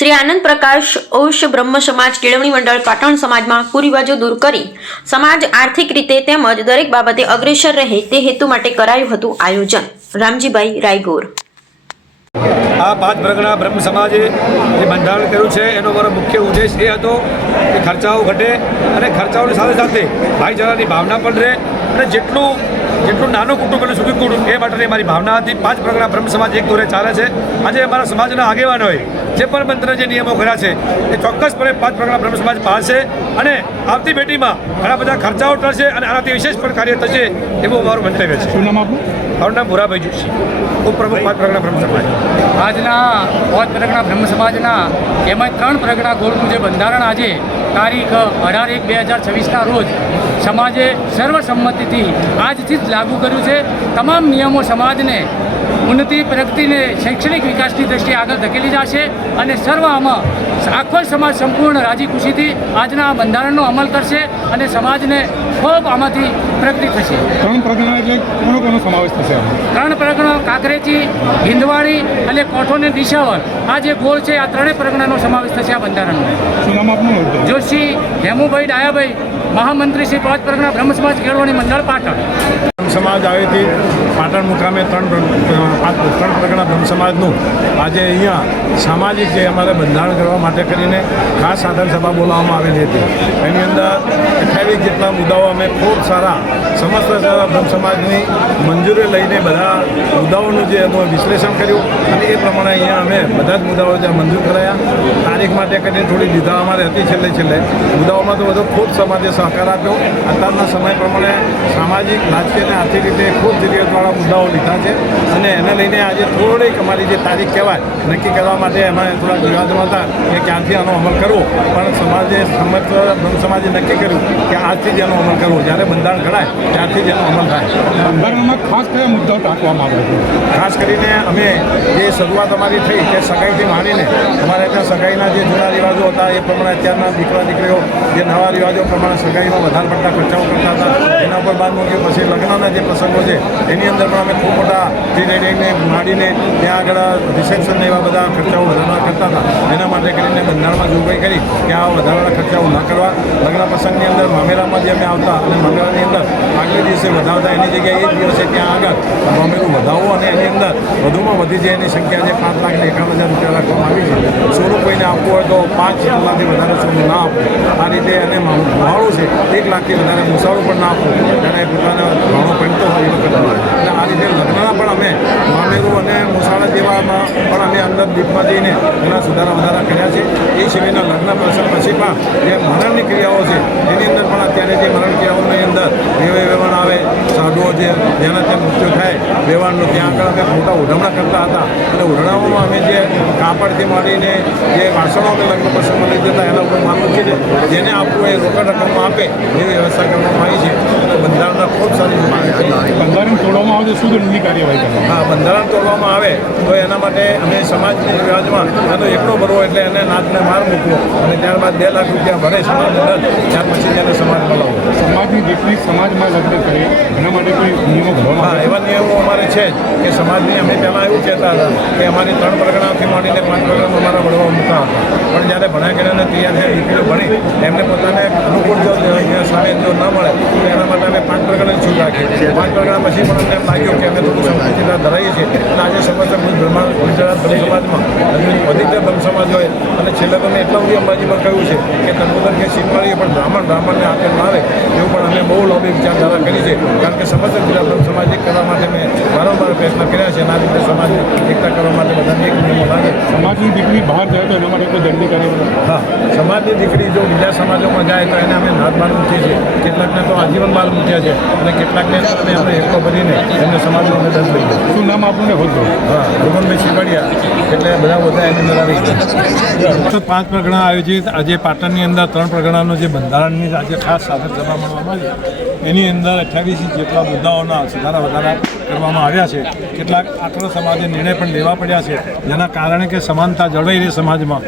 શ્રી આનંદ પ્રકાશ ઓશ બ્રહ્મ સમાજ કેળવણી મંડળ પાટણ સમાજમાં કુરિવાજો દૂર કરી સમાજ આર્થિક રીતે તેમજ દરેક બાબતે અગ્રેસર રહે તે હેતુ માટે કરાયું હતું આયોજન. રામજીભાઈ રાયગોર. આ પાંચ પ્રગણા બ્રહ્મ સમાજે જે બંધારણ કર્યું છે એનો મારો મુખ્ય ઉદ્દેશ એ હતો કે ખર્ચાઓ ઘટે અને ખર્ચાઓની સાથે સાથે ભાઈચારાની ભાવના પણ રહે અને જેટલું નાનું કુટુંબ અને સુખી કુટુંબ એ માટેની મારી ભાવના હતી. પાંચ પ્રગણા બ્રહ્મ સમાજ એક દોરે ચાલે છે. આજે અમારા સમાજના આગેવાનોએ જે પણ મંત્ર જે નિયમો કર્યા છે એ ચોક્કસપણે પાંચ પ્રગણા બ્રહ્મ સમાજ પાળશે અને આવતી પેઢીમાં ઘણા બધા ખર્ચાઓ ટળશે અને આનાથી વિશેષ પણ કાર્ય થશે એવું અમારું મંતવ્ય છે. શું નામ આપનું? મારું નામ ભુરાભાઈ જોશી, ઉપપ્રમુખ પાંચ પ્રગણા બ્રહ્મ સમાજ. આજના પાંચ પ્રગણા બ્રહ્મ સમાજના એમાં 3 પ્રગણા ગોળનું જે બંધારણ આજે તારીખ 18/1/2026ના રોજ સમાજે સર્વસંમતિથી આજથી જ લાગુ કર્યું છે. તમામ નિયમો સમાજને ઉન્નતિ પ્રગતિને શૈક્ષણિક વિકાસની દ્રષ્ટિએ આગળ ધકેલી જશે અને સર્વ આમાં આખો સમાજ સંપૂર્ણ રાજી ખુશીથી આજના આ બંધારણનો અમલ કરશે અને સમાજને ખૂબ આમાંથી પ્રગતિ થશે. 3 પ્રગણા એટલે કોનો સમાવેશ થશે? 3 પ્રગણા કાંકરેજી, હિંદવાડી અને કોઠોને દિશાવર આ જે ગોળ છે આ 3 પ્રગણાનો સમાવેશ થશે આ બંધારણનો. શું નામ આપનું? જોશી હેમુભાઈ ડાયાભાઈ, મહામંત્રી શ્રી પાંચ પ્રગણા બ્રહ્મ સમાજ કેળવણી મંડળ પાટણ. સમાજ આવેથી પાટણ મુકામે 3 પ્રગણા બ્રહ્મ સમાજનું આજે અહીંયા સામાજિક જે અમારે બંધારણ કરવા માટે કરીને ખાસ સાધન સભા બોલાવવામાં આવેલી હતી. એની અંદર 28 જેટલા મુદ્દાઓ અમે ખૂબ સારા સમસ્ત બ્રહ્મ સમાજની મંજૂરી લઈને બધા મુદ્દાઓનું જે એનું વિશ્લેષણ કર્યું અને એ પ્રમાણે અહીંયા અમે બધા જ મુદ્દાઓ જે મંજૂર કરાયા. તારીખ માટે કરીને થોડી દીધા અમારે હતી છેલ્લે મુદ્દાઓમાં તો બધો ખૂબ સમાજે સહકાર આપ્યો. અત્યારના સમય પ્રમાણે સામાજિક, રાજકીય અને આર્થિક રીતે ખૂબ જરૂરિયાતવાળા મુદ્દાઓ લીધા છે અને એને લઈને આજે થોડીક અમારી જે તારીખ કહેવાય નક્કી કરવા માટે એમાં થોડા વિવાદો હતા કે ક્યાંથી આનો અમલ કરવો, પણ સમાજે સમસ્ત બ્રહ્મ સમાજે નક્કી કર્યું કે આજથી જ એનો અમલ કરવો. જ્યારે બંધારણ ઘડાય ત્યારથી જ એનો અમલ થાય. બંધારણમાં ખાસ કયા મુદ્દાઓ ટાંકવામાં આવે છે? ખાસ કરીને અમે જે શરૂઆત અમારી થઈ કે સગાઈથી માંડીને અમારે ત્યાં સગાઈના જે જૂના રિવાજો હતા એ પ્રમાણે અત્યારના દીકરા દીકરીઓ જે નવા રિવાજો પ્રમાણે સગાઈમાં વધારે પડતા ખર્ચાઓ કરતા હતા એના પર બાદ મૂકી પછી લગ્નના જે પ્રસંગો છે એની અંદર પણ અમે ખૂબ મોટા પ્રી વેડિંગને માંડીને ત્યાં આગળ રિસેપ્શનને એવા બધા ખર્ચાઓ વધારવા કરતા હતા. એના માટે કરીને બંધારણમાં જોગવાઈ કરી કે આ વધારાના ખર્ચાઓ ન કરવા. લગ્ન પ્રસંગની અંદર મામેરામાં જે અમે આવતા અને મામેરાની અંદર આગલે દિવસે વધાવતા એની જગ્યાએ એ જ દિવસે ત્યાં આગળ મામેરું વધાવવું અને એની અંદર વધુમાં વધી જાય એની સંખ્યા જે 5,51,000 રૂપિયા રાખવામાં આવી છે. સોનું કોઈને આપવું હોય તો 5 લાખથી વધારે સોનું ના આપવું. આ રીતે અને મોહાળું છે 1 લાખથી વધારે મુસાળું પણ ના આપવું ત્યારે પોતાના ભાણો પહેરતો હોય એ વખત. અને આ રીતે લગ્નના પણ અમે મામેરું અને મુસાળા જેવામાં પણ અમે અંદર દીપમાં જઈને એના વધારા કર્યા છે. એ સિવાયના લગ્ન પ્રસંગ પછી પણ જે મરણની ક્રિયાઓ છે એની અંદર પણ અત્યારે જે મરણ ક્રિયાઓની અંદર વેવાણ આવે, સાધુઓ જે જેના ત્યાં મૃત્યુ થાય વેવાણનું ત્યાં આગળ અમે મોટા ઉઢામણા કરતા હતા અને ઉઢામણામાં અમે જે કાપડથી માંડીને જે વાસણો અમે લગ્ન પ્રસંગમાં લઈ જતા એના ઉપર માન મૂકી છે. જેને આપવું એ રોકડ રકમમાં આપે એવી વ્યવસ્થા કરવામાં આવી છે. બંધારણના ખૂબ સારી બંધારણ તોડવામાં આવે તો શું દંડની કાર્યવાહી કરવી? હા, બંધારણ તોડવામાં આવે તો એના માટે અમે સમાજની રિવાજમાં એનો એકડો ભરવો એટલે એને નાથને માર મૂકવો અને ત્યારબાદ 2 લાખ રૂપિયા ભરે સમાજની અંદર ત્યાર પછી તેને સમાજ બોલાવવો. સમાજની દીકરી સમાજમાં લગ્ન કરે એના માટે કોઈ નિયમો ઘડવામાં હા, આવે? એવા નિયમો અમારે છે જ કે સમાજની અમે પહેલાં એવું કહેતા હતા કે અમારી 3 પ્રગણાથી માંડીને 5 પ્રગણા અમારા વડવા મૂકતા હતા. પણ જ્યારે ભણ્યા કર્યાને તૈયાર થયા દીકરીઓ ભણી એમને પોતાને અનુકૂળ જો સામે જો ન મળે તો એના માટે અમે 5 પ્રગણાની છૂટ રાખીએ. 5 પ્રગણા પછી પણ અમને એમ લાગ્યું કે અમે થોડું સંસ્કૃતિના ધરાવીએ છીએ અને આજે સમસ્ત ગુજરાત બ્રહ્મ સમાજમાં અધિકતર બ્રહ્મ સમાજ હોય અને છેલ્લે તમે એટલા બધી અંબાજીમાં કહ્યું છે કે તંબુદર કે શીખવાડીએ પણ બ્રાહ્મણને આપે ન આવે એવું પણ અમે બહુ લોભી વિચારધારા કરી છે. કારણ કે સમસ્ત ગુજરાત બ્રહ્મ સમાજ એક કરવા માટે મેં વારંવાર પ્રયત્ન કર્યા છે અને આ રીતે સમાજને એકતા કરવા માટે બધાને એક નિયમો લાગે. સમાજની દીકરી બહાર જાય તો એના માટે કોઈ દંડની કાર્યવાહી? હા, સમાજની દીકરી જો બીજા સમાજોમાં જાય તો એને અમે નાથ બાર મૂકીએ છીએ. કેટલાકને તો આજીવન બાર મૂક્યા છે અને કેટલાકને અમે એકલો ભરીને એમને સમાજનો અમે દંડ લઈએ. શું નામ આપનું ને હોદ્દો? હા, ભગવાનભાઈ શીખવાડિયા. એટલે બધા એની અંદર આવી ગયા. 5 પ્રગણા આયોજિત આજે પાટણની અંદર 3 પ્રગણાનું જે બંધારણની આજે ખાસ સાધન સભા મળવામાં આવી એની અંદર 28 જેટલા મુદ્દાઓના વધારા કરવામાં આવ્યા છે. કેટલાક આખર સમાજે નિર્ણય પણ લેવા પડ્યા છે જેના કારણે કે સમાનતા જળવાઈ રહે સમાજમાં,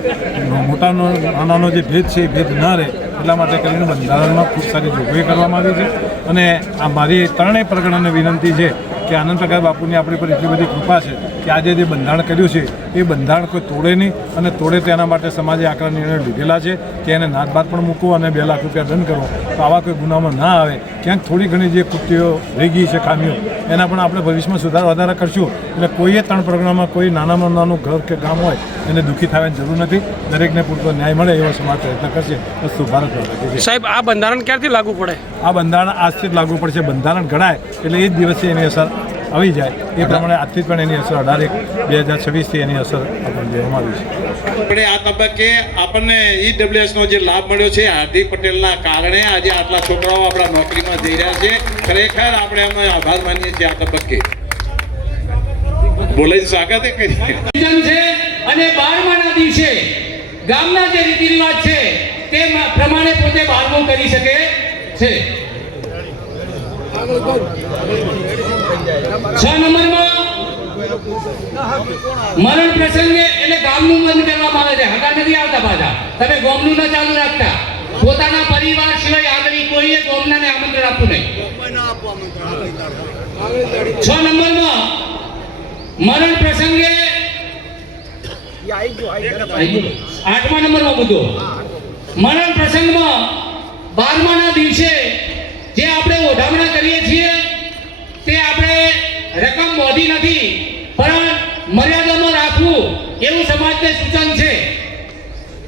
મોટાનો નાનાનો જે ભેદ છે એ ભેદ ન રહે એટલા માટે કરીને બંધારણમાં ખૂબ સારી જોગવાઈ કરવામાં આવી છે. અને આ મારી 3 પ્રગણાને વિનંતી છે કે આનંદ પ્રકાશ બાપુની આપણી પર એટલી બધી કૃપા છે કે આજે જે બંધારણ કર્યું છે એ બંધારણ કોઈ તોડે નહીં, અને તોડે તેના માટે સમાજે આકરા નિર્ણય લીધેલા છે કે એને નાથબાદ પણ મૂકવો અને 2 લાખ રૂપિયા દંડ કરવો. તો આવા કોઈ ગુનામાં ના આવે. ક્યાંક થોડી ઘણી જે કૃત્યો રહી ગઈ છે ખામીઓ, એના પણ આપણે ભવિષ્યમાં સુધાર વધારા કરશું. એટલે કોઈએ 3 પ્રગણામાં કોઈ નાનામાં નાનું ઘર કે ગામ હોય એને દુઃખી થવાની જરૂર નથી. દરેકને પૂરતો ન્યાય મળે એવો સમાજ પ્રયત્ન કરશે. વસ્તુ ભારત માતા. સાહેબ, આ બંધારણ ક્યારથી લાગુ પડે? આ બંધારણ આજથી જ લાગુ પડશે. બંધારણ ઘડાય એટલે એ જ દિવસે એની અસર આવી જાય. એ પ્રમાણે આજથી જ પણ એની અસર 18/1/2026થી એની અસર આપણને જોવામાં આવી છે. આપણે આ તબક્કે આપણને ઈડબ્લ્યુએસનો જે લાભ મળ્યો છે હાર્દિક પટેલના કારણે આજે આટલા છોકરાઓ આપણા નોકરીમાં જઈ રહ્યા છે. ખરેખર આપણે એમનો આભાર માનીએ છીએ. આ તબક્કે બોલાઈ સ્વાગત કરીએ છે. અને 12માના દિવસે ગામના જે રીતિ રિવાજ છે તે પ્રમાણે પોતે 12મું કરી શકે છે. 6 નંબરમાં મરણ પ્રસંગે એટલે ગામનું બંધ કરવામાં આવે છે. હકા નથી આવતા પાછા. તમે ગામનું ન ચાલુ રાખતા. પોતાના પરિવાર સિવાય આગળ કોઈએ ગામનાને આમંત્રણ આપવું નહીં. 6 નંબરમાં મરણ પ્રસંગે 8મા નંબરનો મુદ્દો, મરણ પ્રસંગમાં 12માના દિવસે જે આપણે ઓઢામણા કરીએ છીએ તે આપણે રકમ મોદી નથી પણ મર્યાદામાં રાખવું એવું સમાજને સૂચન છે.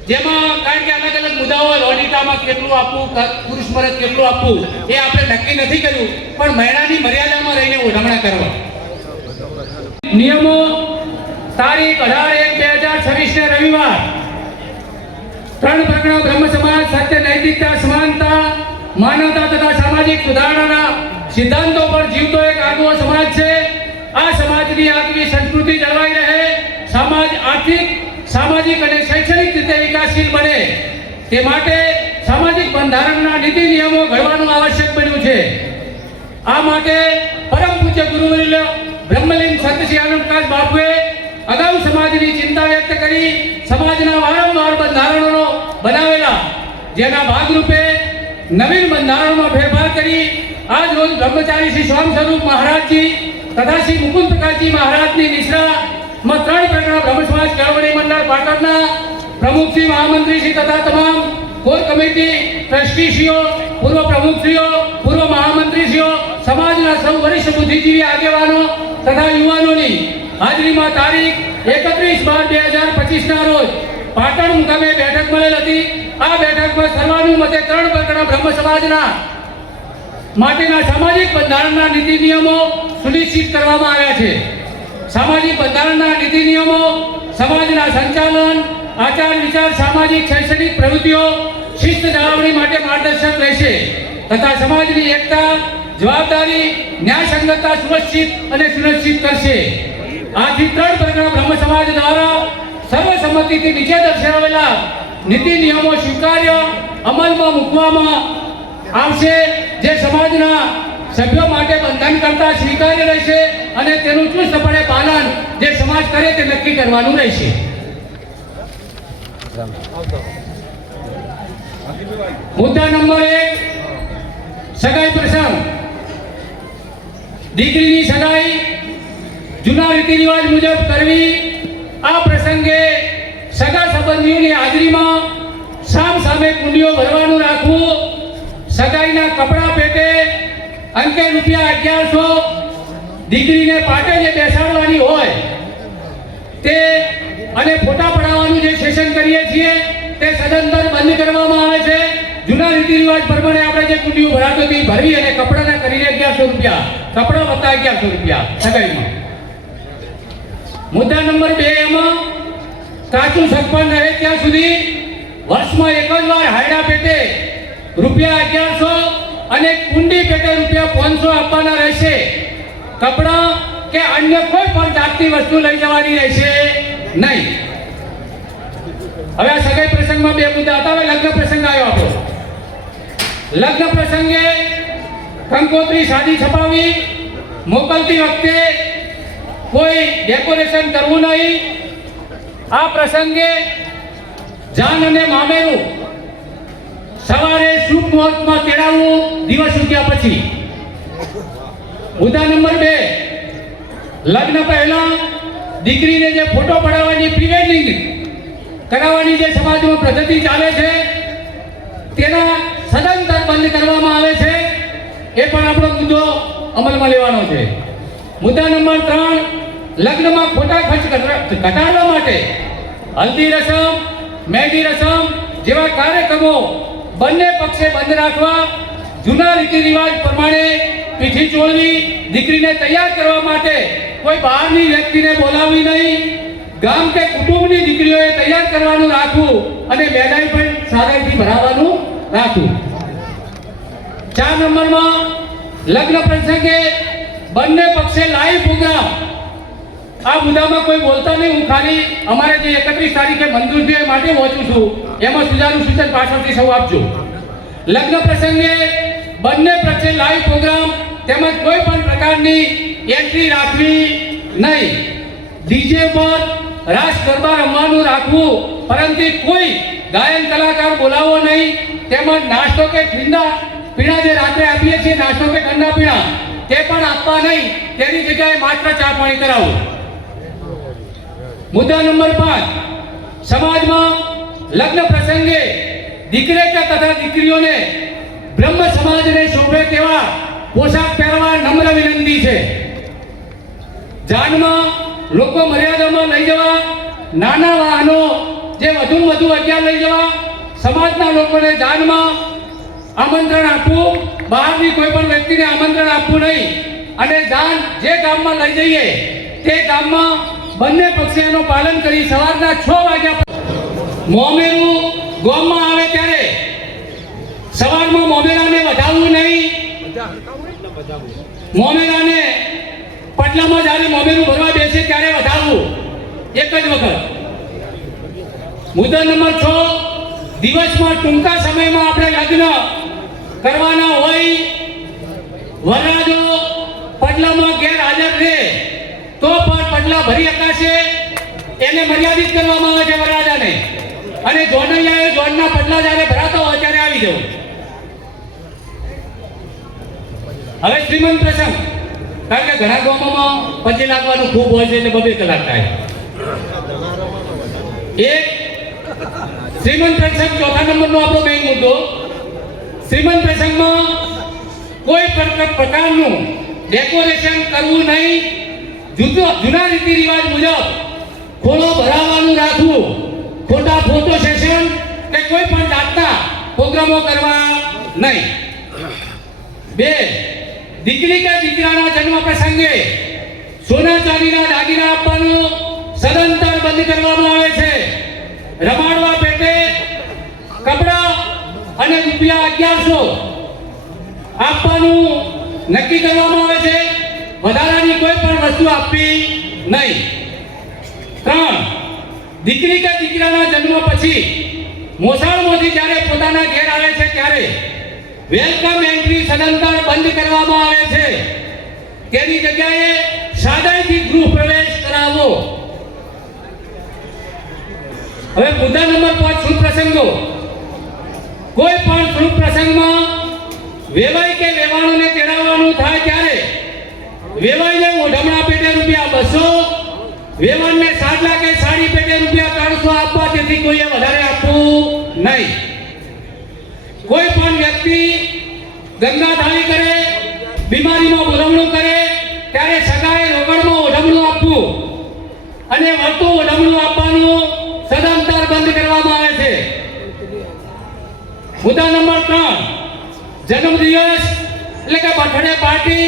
જેમાં કારણ કે અલગ અલગ મુદ્દાઓ હોય, રોનિતામાં કેટલું આપવું, પુરુષ મરદ કેટલું આપવું એ આપણે નક્કી નથી કર્યું, પણ મહિનાની મર્યાદામાં રહીને ઓઢામણા કરવા. નિયમો તારીખ 18/1/2026 ને રવિવાર 3 પ્રકરણ બ્રહ્મ સમાજ સત્ય, નૈતિકતા, સમાનતા, માનવતા તથા સામાજિક સુધારણાના સિદ્ધાંતો પર જીવતો એક આગવો સમાજ છે. આ સમાજની આગવી સંસ્કૃતિ જળવાઈ રહે, સમાજ આર્થિક, સામાજિક અને શૈક્ષણિક રીતે વિકાસશીલ બને તે માટે સામાજિક બંધારણના નીતિ નિયમો ઘડવાનું આવશ્યક બન્યું છે. આ માટે પરમ પૂજ્ય ગુરુવર્ય બ્રહ્મલીન સંતશ્રી આનંદપ્રકાશ બાપુએ અગાઉ સમાજની ચિંતા વ્યક્ત કરી સમાજના વારંવાર બંધારણો બનાવેલા, જેના ભાગરૂપે નવીન બંધારણમાં ફેરફાર કરી આજ રોજ બ્રહ્મચારી શ્રી સ્વામ સ્વરૂપ મહારાજજી તથા શ્રી મુકુંદ પ્રકાશજી મહારાજની નિશ્રામાં 3 પ્રકરણ બ્રહ્મ સમાજ કેળવણી મંડળ પાટણના પ્રમુખશ્રી, મહામંત્રીશ્રી તથા તમામ કોર કમિટી ટ્રસ્ટીશ્રીઓ, પૂર્વ પ્રમુખશ્રીઓ, પૂર્વ મહામંત્રીશ્રીઓ, સમાજના સૌ વરિષ્ઠ બુદ્ધિજીવી આગેવાનો તથા યુવાનોની હાજરીમાં તારીખ 31/12/2025ના રોજ પાટણ મુકામે બેઠક મળેલ હતી. આ બેઠકમાં સર્વાનુમતે 3 પ્રકરણ બ્રહ્મ સમાજના માટેના સામાજિક બંધારણના નીતિ નિયમો સુનિશ્ચિત કરવામાં આવ્યા છે. સામાજિક બંધારણના નીતિ નિયમો સમાજના સંચાલન, આચાર વિચાર, સામાજિક શૈક્ષણિક પ્રવૃત્તિઓ, શિસ્ત જાળવણી માટે માર્ગદર્શક રહેશે તથા સમાજની એકતા, જવાબદારી, ન્યાય સંગતતા સુનિશ્ચિત કરશે. આથી 3 પ્રકરણ બ્રહ્મ સમાજ દ્વારા સર્વસંમતિથી નીચે દર્શાવેલા નીતિ નિયમો સ્વીકાર્ય અમલમાં મૂકવામાં આવશે, જે સમાજના સભ્યો માટે બંધન કરતા સ્વીકાર્ય રહેશે અને તેનું ચુસ્તપણે પાલન જે સમાજ કરે તે નક્કી કરવાનું રહેશે. મુદ્દા નંબર 1, સગાઈ પ્રસંગ. દીકરીની સગાઈ જૂના રીતિ રિવાજ મુજબ કરવી. આ પ્રસંગે સગા સંબંધીઓની હાજરીમાં સામ સામે કુંડીઓ ભરવાનું રાખવું. સગાઈના કપડા પેટે અંકે ₹1100 દીકરીને પાટે જે બેસાડવાની હોય તે અને ફોટા પડાવવાનું જે સેશન કરીએ છીએ તે સદંતર બંધ કરવામાં આવે છે. જૂના રીતિ રિવાજ પ્રમાણે આપણે જે કુંડીઓ ભરાતો હતી ભરવી અને કપડાના કરીને ₹1100, કપડા વત્તા ₹1100 સગાઈમાં. મુદ્દા નંબર 2, એમાં કાચું સગપણ રહે ત્યાં સુધી વર્ષમાં એક જ વાર હાયડા પેટે ₹1100 અને કુંડી પેટે ₹500 આપવાના રહેશે. કપડાં કે અન્ય કોઈ પણ જાતની વસ્તુ લઈ જવાની રહેશે નહીં. હવે આ સગાઈ પ્રસંગમાં 2 મુદ્દા હતા. હવે લગ્ન પ્રસંગ આવ્યો આપણો. લગ્ન પ્રસંગે કંકોત્રી સાદી છપાવી, મોકલતી વખતે કોઈ ડેકોરેશન કરવું નહીં. આ પ્રસંગે જાન અને મામેરું સવારે શુભ મુહૂર્તમાં તેડાવવું દિવસ ઉગ્યા પછી. મુદ્દા નંબર 2, લગ્ન પહેલા દીકરીને જે ફોટો પડાવવાની પ્રી વેડિંગ કરાવવાની જે સમાજમાં પદ્ધતિ ચાલે છે તેના સદંતર બંધ કરવામાં આવે છે, એ પણ આપણો મુદ્દો અમલમાં લેવાનો છે. મુદ્દા નંબર 3, લગ્નમાં ખોટા ખર્ચ ઘટાડવા માટે હલ્દી રસમ, મહેંદી રસમ જેવા કાર્યક્રમો બંને પક્ષે બંધ રાખવા, જૂના રીતિ રિવાજ પ્રમાણે પીઠી ચોળવી, દીકરીને તૈયાર કરવા માટે કોઈ બહારની વ્યક્તિને બોલાવવી નહીં, ગામ કે કુટુંબની દીકરીઓએ તૈયાર કરવાનું રાખવું અને મહેંગાઈ પણ સારાઈથી ભરાવાનું રાખવું. 4 નંબરમાં લગ્ન પ્રસંગે બંને પક્ષે લાઈવ પ્રોગ્રામ. આ મુદ્દામાં કોઈ બોલતા નહીં, હું ખાલી અમારે જે 31 તારીખે મંજૂર છે એ માટે વાંચું છું, એમાં સુધારું સૂચન પાછળથી સૌ આપજો. લગ્ન પ્રસંગે બંને પક્ષે લાઈવ પ્રોગ્રામ તેમજ કોઈ પણ પ્રકારની એન્ટ્રી રાખવી નહીં. ડીજે પર રાસ ગરબા રમવાનું રાખવું, પરંતુ કોઈ ગાયન કલાકાર બોલાવવો નહીં, તેમજ નાસ્તો કે ઠંડા પીણા જે રાત્રે આપીએ છીએ, નાસ્તો કે ઠંડા પીણા તે પણ આપવા નહીં, તેની જગ્યાએ માત્ર ચા પાણી કરાવવું. મુદ્દા નંબર 5, સમાજમાં લગ્ન પ્રસંગે દીકરા તથા દીકરીઓને બ્રહ્મ સમાજને શોભે તેવા પોશાક પહેરવા નમ્ર વિનંતી છે. જાનમાં લોકો મર્યાદામાં લઈ જવા, નાના વાહનો જે વધુમાં વધુ 11 લઈ જવા, સમાજના લોકોને જાનમાં આમંત્રણ આપવું, બહારની કોઈ પણ વ્યક્તિને આમંત્રણ આપવું નહીં, અને જાન જે ગામમાં લઈ જઈએ તે ગામમાં બંને પક્ષે એનું પાલન કરી સવારના 6 વાગ્યા મોમેરું ગામમાં આવે ત્યારે સવારમાં મોમેરાને વધાવવું નહીં. મોમેરાને પટલામાં જ્યારે મોમેરું ભરવા બેસે ત્યારે વધાવવું એક જ વખત. મુદ્દા નંબર 6, દિવસમાં ટૂંકા સમયમાં આપણે લગ્ન કરવાના હોય, વરરાજો પટલામાં ગેરહાજર રહે તો પણ પટલા ભરી શકાશે, એને મર્યાદિત કરવામાં આવે છે વરરાજાને, અને જોનૈયાએ જોનના પટલા જ્યારે ભરાતો હોય ત્યારે આવી જવું. હવે શ્રીમંત પ્રસંગ, કારણ કે ઘણા ગામોમાં પછી લાગવાનું ખૂબ હોય છે એટલે 2 કલાક થાય. એક શ્રીમંત પ્રસંગ 4થા નંબરનો આપણો મેઇન મુદ્દો. શ્રીમંત પ્રસંગમાં કોઈ પ્રકારનું ડેકોરેશન કરવું નહીં, જૂના રીતિ રિવાજ મુજબ ખોળો ભરાવવાનું રાખવું, ખોટા ફોટો સેશન કે કોઈ પણ જાતના પ્રોગ્રામો કરવા નહીં. 2, દીકરી કે દીકરાના જન્મ પ્રસંગે સોના ચાંદીના દાગીના આપવાનું સદંતર બંધ કરવામાં આવે છે. રમાડવા પેટે કપડા અને રૂપિયા 1100 આપવાનું નક્કી કરવામાં આવે છે, વધારાની કોઈ પણ વસ્તુ આપવી નહીં. 3, દીકરી કે દીકરાના જન્મ પછી મોસાળમાંથી જ્યારે પોતાના ઘેર આવે છે ત્યારે વેલકમ એન્ટ્રી સદંતર બંધ કરવામાં આવે છે, તેની જગ્યાએ સાદાઈથી ગૃહ પ્રવેશ કરાવવો. હવે મુદ્દા નંબર 5, શુભ પ્રસંગો. કોઈ પણ શુભ પ્રસંગમાં વેવાઈ કે વેવાણોને તેડાવવાનું થાય ત્યારે વેવાઈને ઓઢમણા પેટે રૂપિયા 200, વેવાણને સાડલા કે સાડી પેટે રૂપિયા 300 આપવા, તેથી કોઈએ વધારે આપવું નહીં. કોઈ પણ વ્યક્તિ ગંગા ધારી કરે, બીમારીમાં બોલવણું કરે ત્યારે સગાએ રોકડમાં ઓઢમણું આપવું અને વળતું ઓઢમણું આપવાનું સદંતર બંધ કરવામાં આવે છે. મુદ્દા નંબર 3, જન્મદિવસ એટલે કે બર્થડે પાર્ટી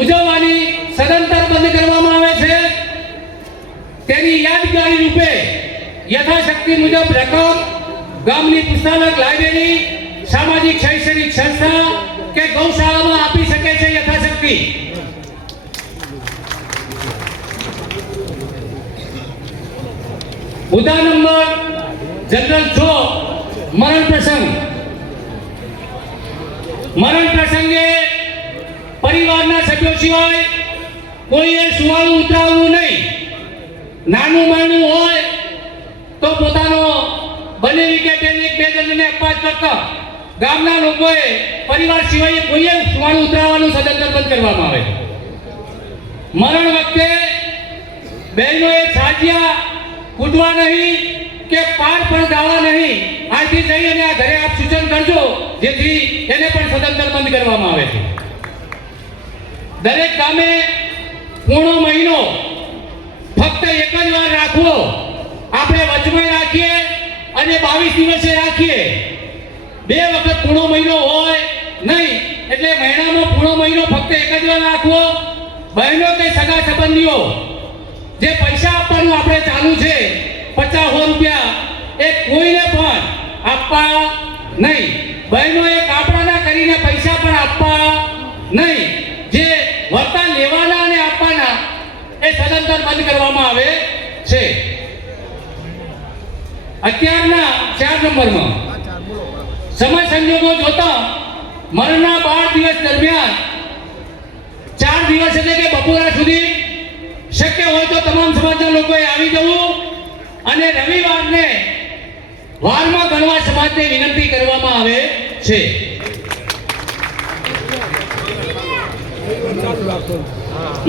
ઉજવવાની સદંતર બંધ કરવામાં આવે છે. તેની યાદગારી રૂપે યથાશક્તિ મુજબ રકમ ગામની પુસ્તકાલય, લાઇબ્રેરી, સામાજિક શૈક્ષણિક સંસ્થા કે ગૌશાળામાં આપી શકે છે યથાશક્તિ. મુદ્દા નંબર જનરલ 6, મરણ પ્રસંગ. મરણ પ્રસંગે પરિવારના સભ્યો સિવાય કોઈએ સુવાળું ઉતરાવવું નહીં. નાનું માનું હોય તો પોતાનો બનેવી કે બે જણને અપવાદ કરતા ગામના લોકોએ પરિવાર સિવાય કોઈએ સુવાળું ઉતરાવવાનું સદંતર બંધ કરવામાં આવે. મરણ વખતે બહેનોએ છાજિયા કૂદવા નહીં કે પાર પણ ગાવા નહીં. આજથી જઈ અને આ ઘરે આપ સૂચન કરજો, જેથી એને પણ સદંતર બંધ કરવામાં આવે છે. દરેક ગામે પૂર્ણ મહિનો ફક્ત એક જ વાર રાખવો. આપણે વચમાં રાખીએ અને 22 દિવસે રાખીએ. 2 વખત પૂર્ણ મહિનો હોય નહીં. એટલે મહિનામાં પૂર્ણ મહિનો ફક્ત એક જ વાર રાખવો. બહેનો કે સગા સંબંધીઓ જે પૈસા આપવાનું આપણે ચાલુ છે 50 રૂપિયા, એ કોઈને પણ આપવા નહીં. બહેનોએ કાપડાના કરીને પૈસા પણ આપવા નહીં. જે વર્તા લેવાના અને આપવાના એ સદંતર બંધ કરવામાં આવે છે. અત્યારના 4 નંબરમાં સમય સંજોગો જોતા મરણના 12 દિવસ દરમિયાન 4 દિવસ એટલે કે બપોરા સુધી શક્ય હોય તો તમામ સમાજના લોકોએ આવી જવું અને રવિવારને વારમાં ગણવા સમાજને વિનંતી કરવામાં આવે છે.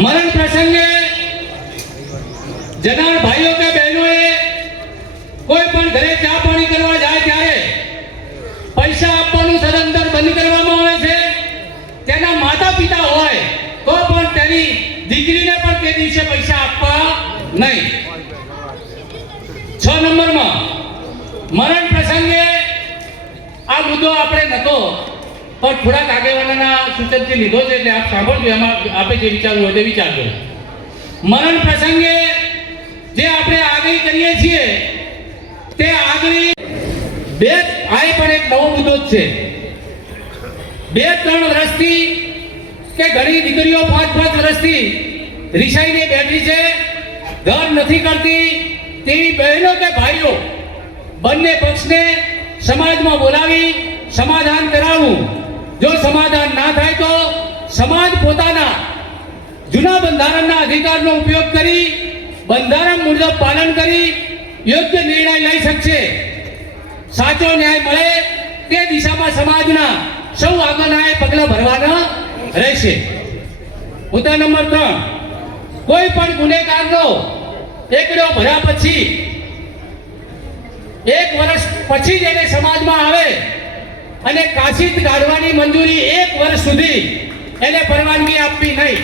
મરણ પ્રસંગે જનાર ભાઈઓ કે બહેનોએ કોઈ પણ ઘરે ચા પાણી કરવા જાય ત્યારે પૈસા આપવાનું સદંતર બંધ કરવામાં આવે છે. તેના માતા પિતા હોય તો પણ તેની દીકરીને પણ તે દિવસે પૈસા આપવા નહીં. 6 નંબરમાં મરણ પ્રસંગે આ મુદ્દો આપણે નતો પણ થોડાક આગેવાનોના સૂચનથી લીધો છે, એટલે આપ સાંભળજો. એમાં આપણે જે વિચારવું હોય તે વિચારજો. મરણ પ્રસંગે જે આપણે આગળ કરીએ છીએ તે આગળ આ પણ એક નવો મુદ્દો જ છે. 2-3 વર્ષથી કે ઘણી દીકરીઓ 5-5 વર્ષથી રિસાઈને બેઠી છે, ઘર નથી કરતી. તેવી બહેનો કે ભાઈઓ બંને પક્ષને સમાજમાં બોલાવી સમાધાન કરાવવું. જો સમાધાન ના થાય તો સમાજ પોતાના જૂના બંધારણના અધિકારનો ઉપયોગ કરી બંધારણ મુજબ પાલન કરી યોગ્ય નિર્ણય લઈ શકશે. સાચો ન્યાય મળે તે દિશામાં સમાજના સૌ આગળના પગલાં ભરવાના રહેશે. મુદ્દા નંબર 3, કોઈ પણ ગુનેગારનો એકડો ભર્યા પછી 1 વર્ષ પછી જ એને સમાજમાં આવે અને કાશીત કાઢવાની મંજૂરી 1 વર્ષ સુધી એને પરવાનગી આપવી નહીં.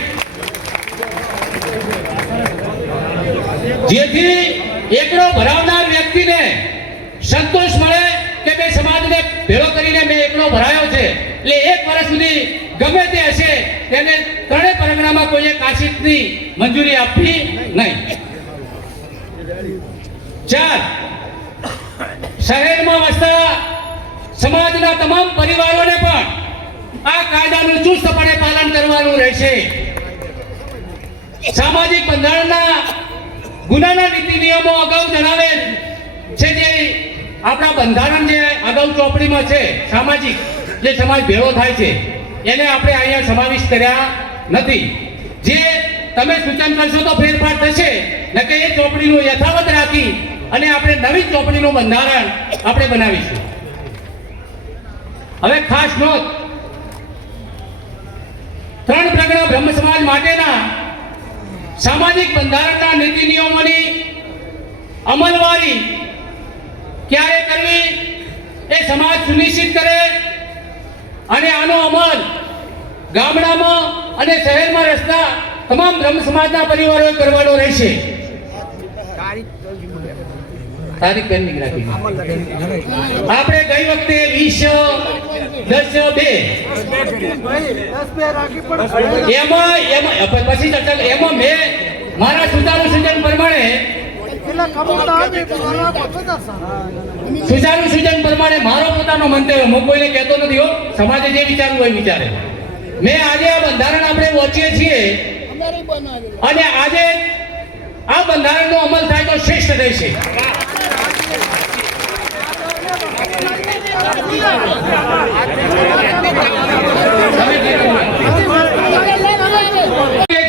જેથી એકડો ભરાવનાર વ્યક્તિને સંતોષ મળે કે બે સમાજને ભેળો કરીને મેં એકડો ભરાયો છે, એટલે 1 વર્ષ સુધી ગમે તે હશે તેને 3 પરગણામાં કોઈએ કાશીતની મંજૂરી આપવી નહીં. 4, શહેરમાં વસતા સમાજના તમામ પરિવારોને પણ આ કાયદાનું ચુસ્તપણે પાલન કરવાનું રહેશે. સામાજિક બંધારણના ગુનાના નીતિ નિયમો અગાઉ જણાવેલ છે. જે આપણા બંધારણ જે અગાઉ ચોપડીમાં છે, સામાજિક જે સમાજ ભેળો થાય છે એને આપણે અહીંયા સમાવિષ્ટ કર્યા નથી. જે તમે સૂચન કરશો તો ફેરફાર થશે, નકે એ ચોપડીનું યથાવત રાખી અને આપણે નવી ચોપડીનું બંધારણ આપણે બનાવીશું. હવે ખાસ નોંધ, 3 પ્રગણા બ્રહ્મ સમાજ માટેના સામાજિક બંધારણના નીતિ નિયમોની અમલવારી ક્યારે કરવી એ સમાજ સુનિશ્ચિત કરે અને આનો અમલ ગામડામાં અને શહેરમાં રહેતા તમામ બ્રહ્મ સમાજના પરિવારોએ કરવાનો રહેશે. તારીખ પેન્ડિંગ રાખી આપણે ગઈ વખતે 20/10/2 એમાં પછી ચર્ચા એમાં મેં મારા સુચારુ સૂચન પ્રમાણે મારો પોતાનો મંતવ્ય હું કોઈને કહેતો નથી. સમાજે જે વિચારવું હોય વિચારે. મેં આજે આ બંધારણ આપણે વાંચીએ છીએ અને આજે આ બંધારણનો અમલ થાય તો શ્રેષ્ઠ રહેશે.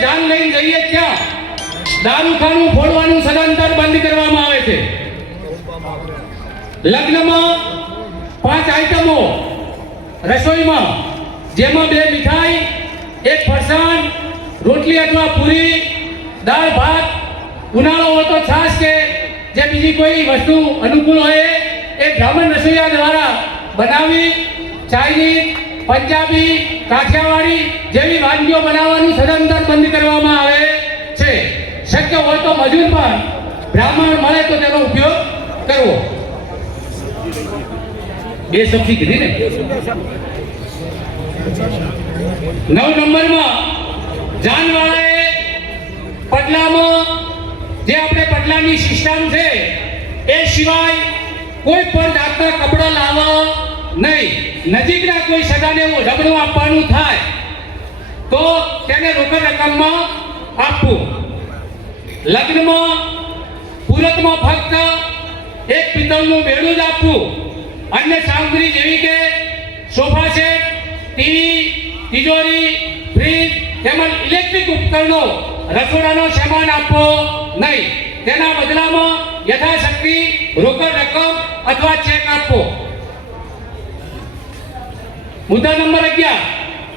જાન લઈને જઈએ ત્યાં દારૂખાનું ફોડવાનું સદંતર બંધ કરવામાં આવે છે. લગ્નમાં 5 આઈટમો રસોઈમાં, જેમાં 2 મીઠાઈ, 1 ફરસાણ, રોટલી અથવા પૂરી, દાળ ભાત ઉનાળો હોય તો છાશ કે જે બીજી કોઈ વસ્તુ અનુકૂળ હોય એ બ્રાહ્મણ રસોઈયા દ્વારા બનાવી ચાઇનીઝ, પંજાબી, કાઠિયાવાડી જેવી વાનગીઓ બનાવવાનું સદંતર બંધ કરવામાં આવે છે. શક્ય હોય તો મજૂર પણ બ્રાહ્મણ મળે તો તેનો ઉપયોગ કરવો. બે સબ્જી કીધી ને. 9 નંબરમાં જાનવાળાએ પડલામાં જે આપણે પડલાની સિસ્ટમ છે એ સિવાય કોઈ પણ જાતના કપડાં લાવવા નહીં. નજીકના કોઈ સગાને રબડું આપવાનું થાય તો તેને રોકડ રકમમાં આપવું. લગ્નમાં પુરતમાં ફક્ત એક પિત્તળનું બેડું જ આપવું. અન્ય સામગ્રી જેવી કે સોફા સેટ, ટીવી, તિજોરી, ફ્રીજ તેમજ ઇલેક્ટ્રિક ઉપકરણો, રસોડાનો સામાન આપવો નહીં. તેના બદલામાં યથાશક્તિ રોકડ રકમ અથવા ચેક આપવો. મુદ્દા નંબર 11,